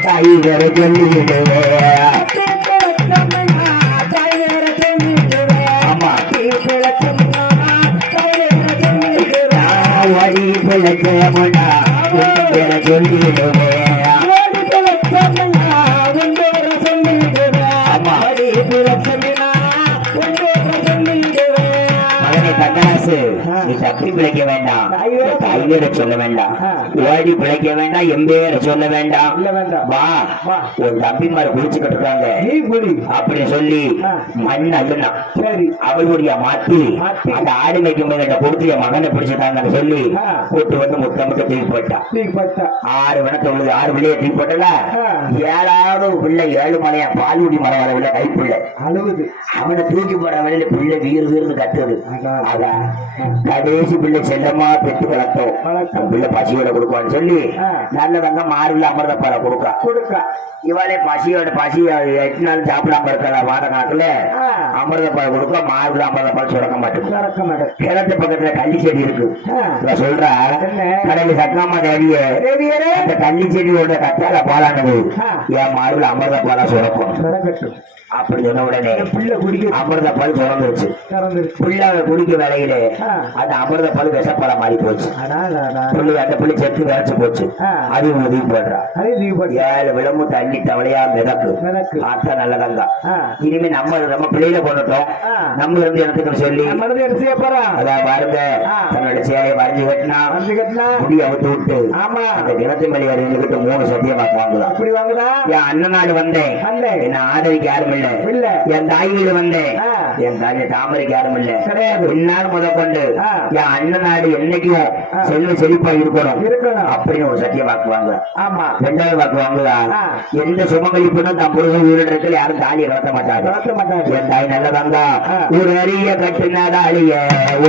தாய் வேற சொல்லிடுவேன். ஆமா வழி பிழைச்ச மொன்னா வேற சொல்லிடுவேன். நீ தப்பி பிழைக்க வேண்டாம், கைவேற சொல்ல வேண்டாம், ஓடி பிழைக்க வேண்டாம், எம்பேற சொல்ல வேண்டாம். வா ஒரு தம்பிமாரை குளிச்சுக்கிட்டு இருக்காங்க அப்படி சொல்லி மண் அள்ளுனா அவளுடைய மாத்தி அந்த ஆடு மேய்க்கும் போது கொடுத்து என் மகனை பிடிச்சிட்டாங்கன்னு சொல்லி கூட்டு வந்து முத்தமிட்டு தூக்கி போட்டான். 6 வனத்தை உள்ளது 6 பிள்ளைய தூக்கி போட்டல. 7வது பிள்ளை 7 மலையா பால்குடி மரம் வர கைப்பிள்ளை அழுகுது. அவனை தூக்கி போற வேலையில பிள்ளை வீறு வீர்னு கத்துது. அதான் கடைசி பிள்ளை செல்லமா பெற்று வளர்த்தோம். பிள்ளை பசியோட கொடுப்பான்னு சொல்லி நல்லவங்க மாறுல அமிர்தப்பாலை கொடுக்க இவாளே பசியோட 8 நாள் சாப்பிடாம இருக்கல வார நாட்டுல அமிர்தப்பாலை கொடுக்க மாறுல அமிர்தப்பால் சுரக்க மாட்டேன். கிணத்து பக்கத்துல கள்ளி செடி இருக்கு. சொல்றா கடையில சக்காமா தேவிய அந்த கள்ளி செடியோட கத்தால பாலானது என் மாறுல அமிர்தப்பாலா சுரக்கும் அப்படி சொன்ன உடனே அமிர்தப்பால் சுரந்துருச்சு. பிள்ளை குடிக்க வேலையில அந்த அமிர்தப்பால் விஷப்பால மாறி போச்சு. அந்த பிள்ளை செத்து விரைச்சு போச்சு. அது உதவி போடுறா. 7 விளம்பு தண்ணி தவளையா மிதக்கு அத்த நல்லதங்க. இனிமே நம்ம பிள்ளையில கொண்டுட்டோம். நம்ம இருந்து எனக்கு சொல்லி அதான் பாருங்க தன்னோட சேலையை வரைஞ்சு கட்டினா முடி அவுத்து விட்டு அந்த கிணத்து மேலே இருந்துகிட்டு 3 சத்தியமாக்கு வாங்குதான். என் அண்ணன் நாடு வந்தேன், என்ன ஆதரிக்க யாரும் இல்ல. என் தாய் வீடு வந்தேன், என் தாய் தாமரைக்கு யாரும் இல்ல. இந்நாள் முதற்கொண்டு என் அண்ணன் நாடு என்னைக்கும் செல்வ செழிப்பா இருக்கணும் அப்படின்னு ஒரு சத்தியம் வாக்குவாங்க. 2வது வாக்கு வாங்குதா எந்த சுமங்கலிப்புன்னு தன் புருஷன் உயிரிடத்தில் யாரும் தாலியை கலத்த மாட்டாங்க. என் தாய் நல்லதாங்க ஒரு அரிய கட்டுனாடாளிய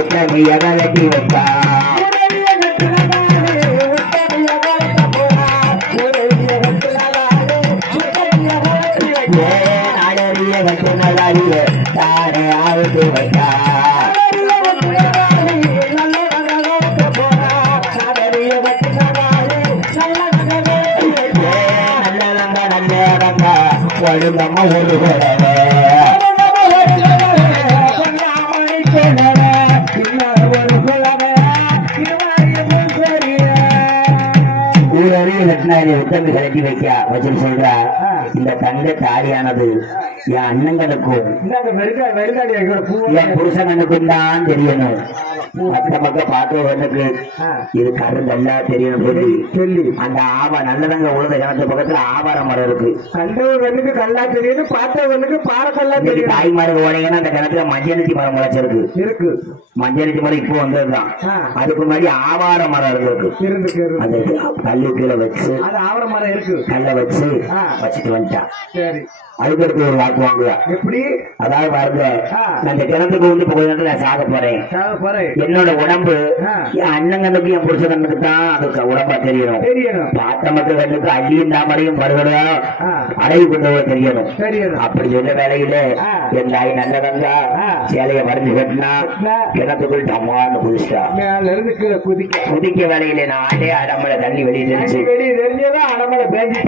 உத்தமிய கலட்டி வைத்தா. கட்டுனாடாளிய தானே ஆழ்த்து வைத்தா. நம்ம ஒரு உத்தமி கலட்டி வச்சு சொல்றா இந்த தங்க தாலியானது என் அண்ணங்களுக்கும் என் புருஷனுக்கும் தான் தெரியணும். மற்ற மக்கள் பார்த்தவனுக்கு இது கருங்கல்லா தெரியணும் சொல்லி அந்த நல்லதங்க உழுத கிணத்து பக்கத்துல ஆவார மரம் இருக்கு. கண்டவனுக்கு கல்லா தெரியும், பார்த்தவனுக்கு பாறக்கல்லா தெரியும். தாய்மார்கள் ஓடைங்கன்னா அந்த கிணத்துல மஞ்சளிச்சி மரம் முளைச்சிருக்கு. மஞ்சளிச்சி மரம் இப்போ வந்ததுதான். அதுக்கு முன்னாடி ஆவார மரம் இருக்கு. அந்த கல்லு கீழே வச்சு ஆவார மரம் இருக்கு கல்ல வச்சுட்டு வந்துட்டான். சரி அதுக்கு ஒரு வாக்கு வாங்குவா. எப்படி? அதாவது பாருங்க அந்த கிணத்துக்கு வந்து கொஞ்ச நான் சாக போறேன். என்னோட உடம்பு என் அண்ணங்கனுக்கு என் புருஷனுக்கு தான் அதுக்கு உடம்பா தெரியணும். பார்த்த மக்கள் கண்ணுக்கு அள்ளியும் தாமரையும் வருகிறதா அடைவு கொண்டவங்க தெரியணும். அப்படி சொல்ல வேலையில என் தாய் நல்லதா சேலைய வரைஞ்சு கட்டினா கிணத்துக்குள் டம்மான்னு குதிச்சா. குதிக்க வேலையில நான் ஆண்டே அடமலை தண்ணி வெளியே தெரிஞ்சு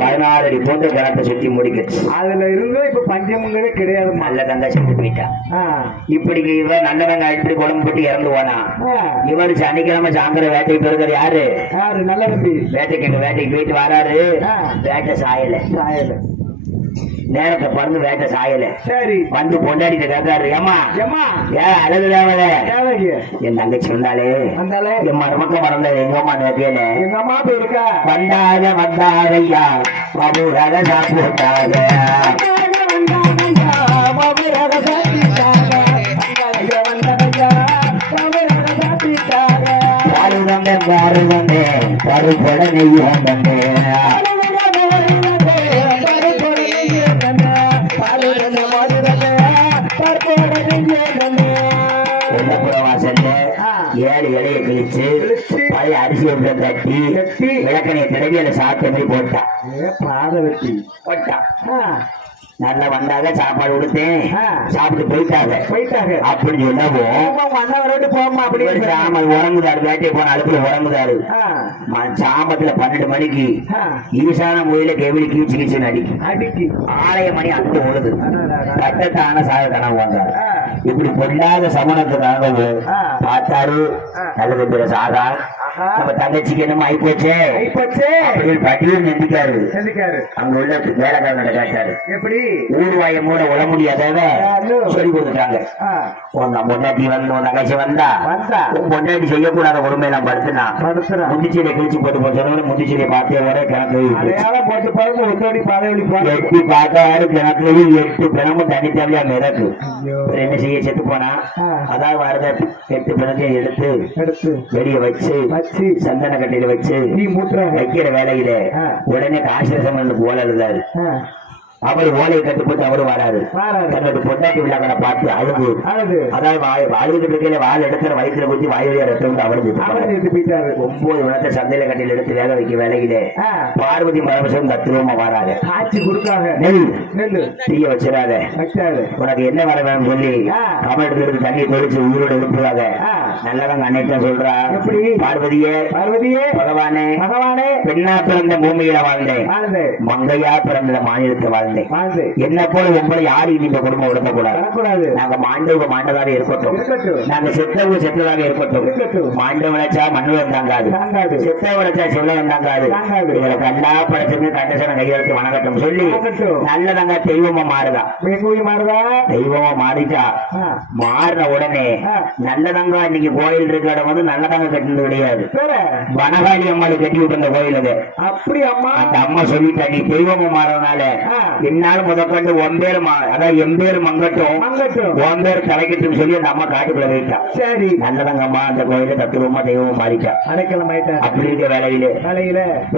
16 அடி போன்ற கிணத்தை சுற்றி முடிக்கிச்சு. அதுல இருந்து இப்ப பஞ்சமுங்கவே கிடையாது. நல்ல தங்கா செஞ்சு போயிட்டா. இப்படி இவன் நல்லவங்க இப்படி குழம்பு போட்டு இறந்து போனா. இவர் சனிக்கிழமை சாயந்தரம் வேட்டைக்கு போயிருக்காரு. யாரு நல்ல தம்பி வேட்டைக்கு போயிட்டு வராரு. வேட்டை சாயல நேரத்தை பறந்து வேட்டை சாயல. சரி வந்து பொண்டாடிட்டு கேட்காரு, ஏமா ஏன் அழகு தேவல என் தங்கச்சி வந்தாலே என் மருமக்க மறந்த எங்கம்மா நேத்தியல எங்கம்மா போயிருக்கா. வந்தாதையா மபுரக சாப்பிட்டாங்க வந்ததையா மபுரக சாப்பிட்டாங்க நெய்யும் தந்தே ஏழு இலைய கிழிச்சு பழைய அரிசி உள்ள தட்டி விளக்கணைய தடவி அதை சாப்பிட்ட மாதிரி போட்டான் பாத வெட்டி போட்டான் நல்லா வந்தாங்க சாப்பாடு கொடுத்தேன் சாப்பிட்டு போயிட்டாங்க அப்படின்னு சொல்லவும் அண்ணாவரோட்டு போமா அப்படி சாம உறங்குதாரு வேட்டையை போன அடுப்புல உறங்குதாரு சாமத்துல 12 மணிக்கு ஈசான மொழியில கெவிலி கீச்சு கீச்சுன்னு அடிக்கி 6 மணி அந்த உழுது கட்டத்தான சாக கனவு வந்தாரு இப்படி பொல்லாத சமணத்துக்காக பார்த்தாரு நல்லது சாதா நம்ம தங்கச்சிக்கு என்னமோ ஆயிப்போச்சே அப்படின்னு பட்டியல் நெந்திக்காரு அங்க உள்ள வேலைக்காரன் கேட்டாரு எப்படி ஊர்வாய மூட உட முடியாத சொல்லி கொடுத்துட்டாங்க உங்க பொண்டாட்டி வந்து உன் தங்கச்சி வந்தா பொண்டாட்டி செய்யக்கூடாத உரிமையெல்லாம் படுத்துனா முந்திச்சீரை கிழிச்சு போட்டு போச்சு முந்திச்சீரை பார்த்தே வர கிணக்கு போட்டு பாருங்க ஒத்தோடி பாதைவழி எட்டி பார்த்தாரு கிணக்கு 8 பிணமும் தனித்தனியா மிதக்கு என்ன செய்ய செத்து போனா அதாவது வரத 8 பிணத்தையும் எடுத்து வெளியே வச்சு சந்தன கட்டையில வச்சு நீ மூட்டுற வைக்கிற வேலையில உடனே காசிரசம் ஓலை எழுதாரு அவர் ஓலையை கட்டுப்பட்டு அவரு வராரு தன்னோட பொண்டாட்டி விழாக்களை பார்த்து அழுது அதாவது அழுதுட்டு இருக்கையில வாழை எடுக்கிற வயிற்றுல குத்தி வாயுடைய ரத்தம் வந்து அவரு 9 விளத்த சந்தையில கட்டில எடுத்து வேலை வைக்க வேலையிலே பார்வதி மரபசம் தத்துவமா வராது ஆட்சி கொடுக்காங்க நெல் தீய வச்சிடாத உனக்கு என்ன வர வேணும் சொல்லி கமல் எடுத்து தண்ணி தொழிச்சு உயிரோடு எழுப்புறாங்க நல்லவங்க அன்னைக்கு சொல்றா பார்வதியே பகவானே பெண்ணா பிறந்த பூமியில வாழ்ந்தேன் மங்கையா பிறந்த மாநிலத்தை வாழ்ந்தேன் என்ன போல உங்களை யாரும் இந்த குடும்பம் விடக்கூடாது நாங்க மாண்டதாக இருக்கட்டும் நாங்க செத்ததாக இருக்கட்டும் மாண்ட விளைச்சா மண்ணுவர் தாங்காது செத்த விளைச்சா செல்லம் தாங்காது இவரை கண்டா படைச்சு கண்டசன கையெழுத்து வணக்கட்டும் சொல்லி நல்லதாங்க தெய்வமா மாறுதா தெய்வமா மாறிட்டா மாறின உடனே நல்லதாங்க இன்னைக்கு கோயில் இருக்க இடம் வந்து நல்லதாங்க கட்டினது கிடையாது வனகாளி அம்மாளுக்கு கட்டி விட்டு அந்த கோயில் அது அப்படி அம்மா அந்த அம்மா சொல்லிட்டா நீ தெய்வமா மாறதுனால என்னாலும் முதற்கொண்டு அதாவது எம்பேரு மங்கட்டும் ஒன்பேர் தலைக்கட்டும் சொல்லி அந்த அம்மா காட்டுக்குள்ள வைட்டா சரி நல்லதாங்க அம்மா அந்த கோயில தத்துவமா தெய்வமா மாறிட்டா அடைக்கலம் ஆயிட்டா அப்படி இருக்க வேலையில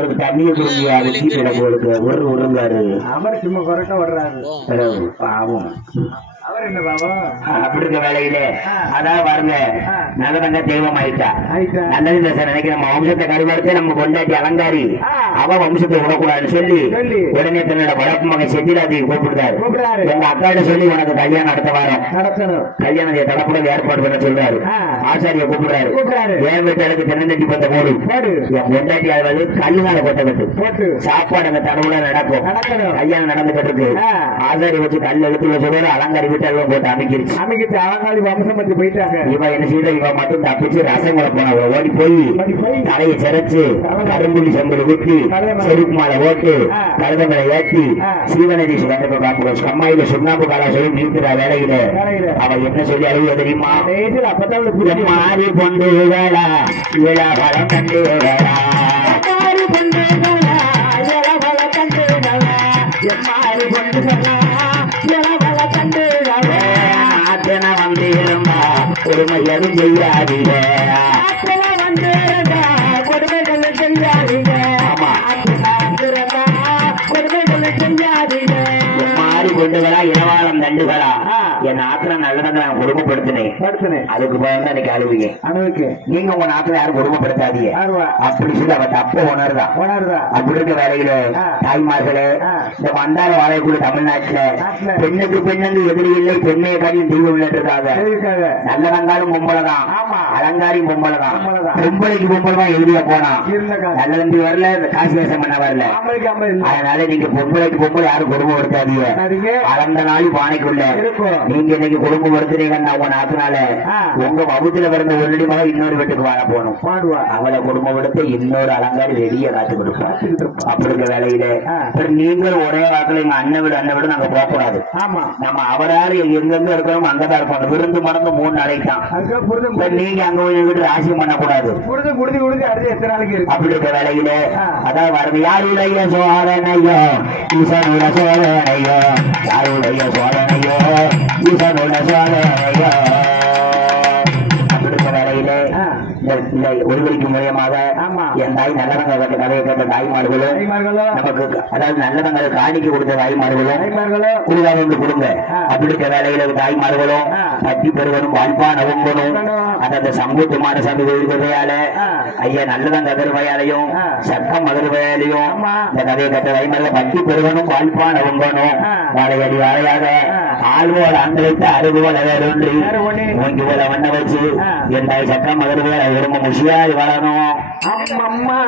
ஒரு தண்ணியை கொடுங்க ஒரு உருங்காரு அவர் சும்மா கொரட்டா விடுறாரு பாவம் அவர் என்ன பாவம் அப்படி இருக்க வேலையில அதான் பாருங்க நல்லதங்க தெய்வம் ஆயிட்டா நல்லது இல்ல சார் நினைக்கிற நம்ம வம்சத்தை கருவறுத்து நம்ம கொண்டாட்டி அலங்காரி அவ வம்சத்தை விடக்கூடாதுன்னு சொல்லி உடனே தன்னோட வளர்ப்பு மகன் செந்திலாதியை கூப்பிடுறாரு எங்க அக்காட்ட சொல்லி உனக்கு கல்யாணம் நடத்த வாரம் கல்யாணத்தை தடப்பட ஏற்பாடு பண்ண சொல்றாரு ஆச்சாரிய கூப்பிடுறாரு ஏன் வீட்டாளுக்கு தென்னந்தட்டி பத்த போடு என் கொண்டாட்டி அதாவது கல்லுனால கொட்ட கட்டு சாப்பாடு அங்க தடவுல நடக்கும் கல்யாணம் நடந்துகிட்டு இருக்கு ஆச்சாரிய வச்சு கல் எழுத்துல சொல்றாரு அலங்காரி வீட்டாலும் போட்டு அமைக்கிட்டு அலங்காரி வம்சம் பத்தி போயிட்டாங்க இவ என்ன செய்த இவ மட்டும் தப்பிச்சு ரசங்களை போன ஓடி போய் தலையை சிரைச்சு கரும்புள்ளி செம்புல குத்தி செருப்பு மாலை ஓட்டு கருதங்களை ஏற்றி சீவநதி கம்மாயில சுண்ணாம்பு காலா சொல்லி நீக்கிற வேலையில அவ என்ன சொல்லி அழுவ தெரியுமா அப்பதான் மாறி கொண்டு வேளா விழா பலம் கண்டு வேளா மாறி கொண்டு மாறி கொண்டு கண்டு ஆத்தன வந்து இருந்தா கொடுமையது செய்யாதீங்க கொடுமைகள் செய்யாதீங்க மாறி கொண்டுகளா இளவாளம் தண்டுகளா என் ஆத்திர நல்லதாக நான் கொடுமைப்படுத்தினேன் அதுக்கு பயந்து அன்னைக்கு அழுவீங்க நீங்க உங்க நாட்டுல யாரும் கொடுமைப்படுத்தாதீங்க அப்படி சொல்லி அவ தப்ப உணர்றா அப்படி இருக்க வேலையில தாய்மார்களே இந்த மண்டார வாழைக்குழு தமிழ்நாட்டுல பெண்ணுக்கு பெண்ணுக்கு எதிரி இல்லை பெண்ணைய காரியம் தெய்வம் இருக்காங்க நல்லதங்காலும் பொம்பளைதான் அலங்காரி பொம்பளைதான் பொம்பளைக்கு பொம்பளை தான் எதிரியா போனா நல்ல தம்பி வரல காசு வேஷம் பண்ண வரல அதனால நீங்க பொம்பளைக்கு பொம்பளை யாரும் கொடுமைப்படுத்தாதீங்க அளந்த நாள் பானைக்குள்ள நீங்க இன்னைக்கு குடும்பப்படுத்துறீங்கன்னா உங்க நாட்டுனால உங்க வகுத்துல பிறந்த ஒரு மகன் இன்னொரு வீட்டுக்கு வாழ போகணும் அவளை குடும்பப்படுத்த இன்னொரு அலங்காரி வெளியே காத்து கொடுப்போம் அப்படி இருக்க வேலையில நீங்களும் ஒரே வாக்குல எங்க அண்ணன் வீடு நாங்க போகக்கூடாது நம்ம அவரால் எங்கெங்க இருக்கிறோம் அங்கதான் இருப்போம் விருந்து மறந்து 3 நாளைக்கு தான் நீங்க அங்க வீட்டு ராசியம் பண்ணக்கூடாது அப்படி இருக்க வேலையில அதான் வரது யாருடைய சோதனையோ ஈசனுடைய சோதனையோ யாருடைய சோதனையோ ஈசனுடைய சோதனையோ அப்படி இருக்க வேலையில இந்த ஒருவருக்கு மூலியமாக என் தாய் நல்லவங்க கட்ட கதையை கேட்ட தாய்மார்களும் நமக்கு அதாவது நல்லவங்களை காணிக்க கொடுத்த தாய்மார்களும் குழுவாக வந்து கொடுங்க அப்படின்ற வேலையில தாய்மார்களும் பட்டி பெருவனும் வாழ்ப்பான் அவங்களும் அதாவது சம்பூத்து மாடசாமி கோயில்களையால ஐயா நல்லவங்க கதிர்வையாலையும் சக்கம் மதுர்வையாலையும் இந்த கதையை கட்ட தாய்மார்கள் பட்டி பெருவனும் வாழ்ப்பான் அவங்களும் வாழையடி வாழையாக ஆழ்வோர் ஆண்டு வைத்து அறுபோல் அகரொன்றி மூங்கி போல வண்ண வச்சு என் தாய் சக்கம் மதுர்வையால் ரொம்ப முஷியாய் வளரணும் ஆமா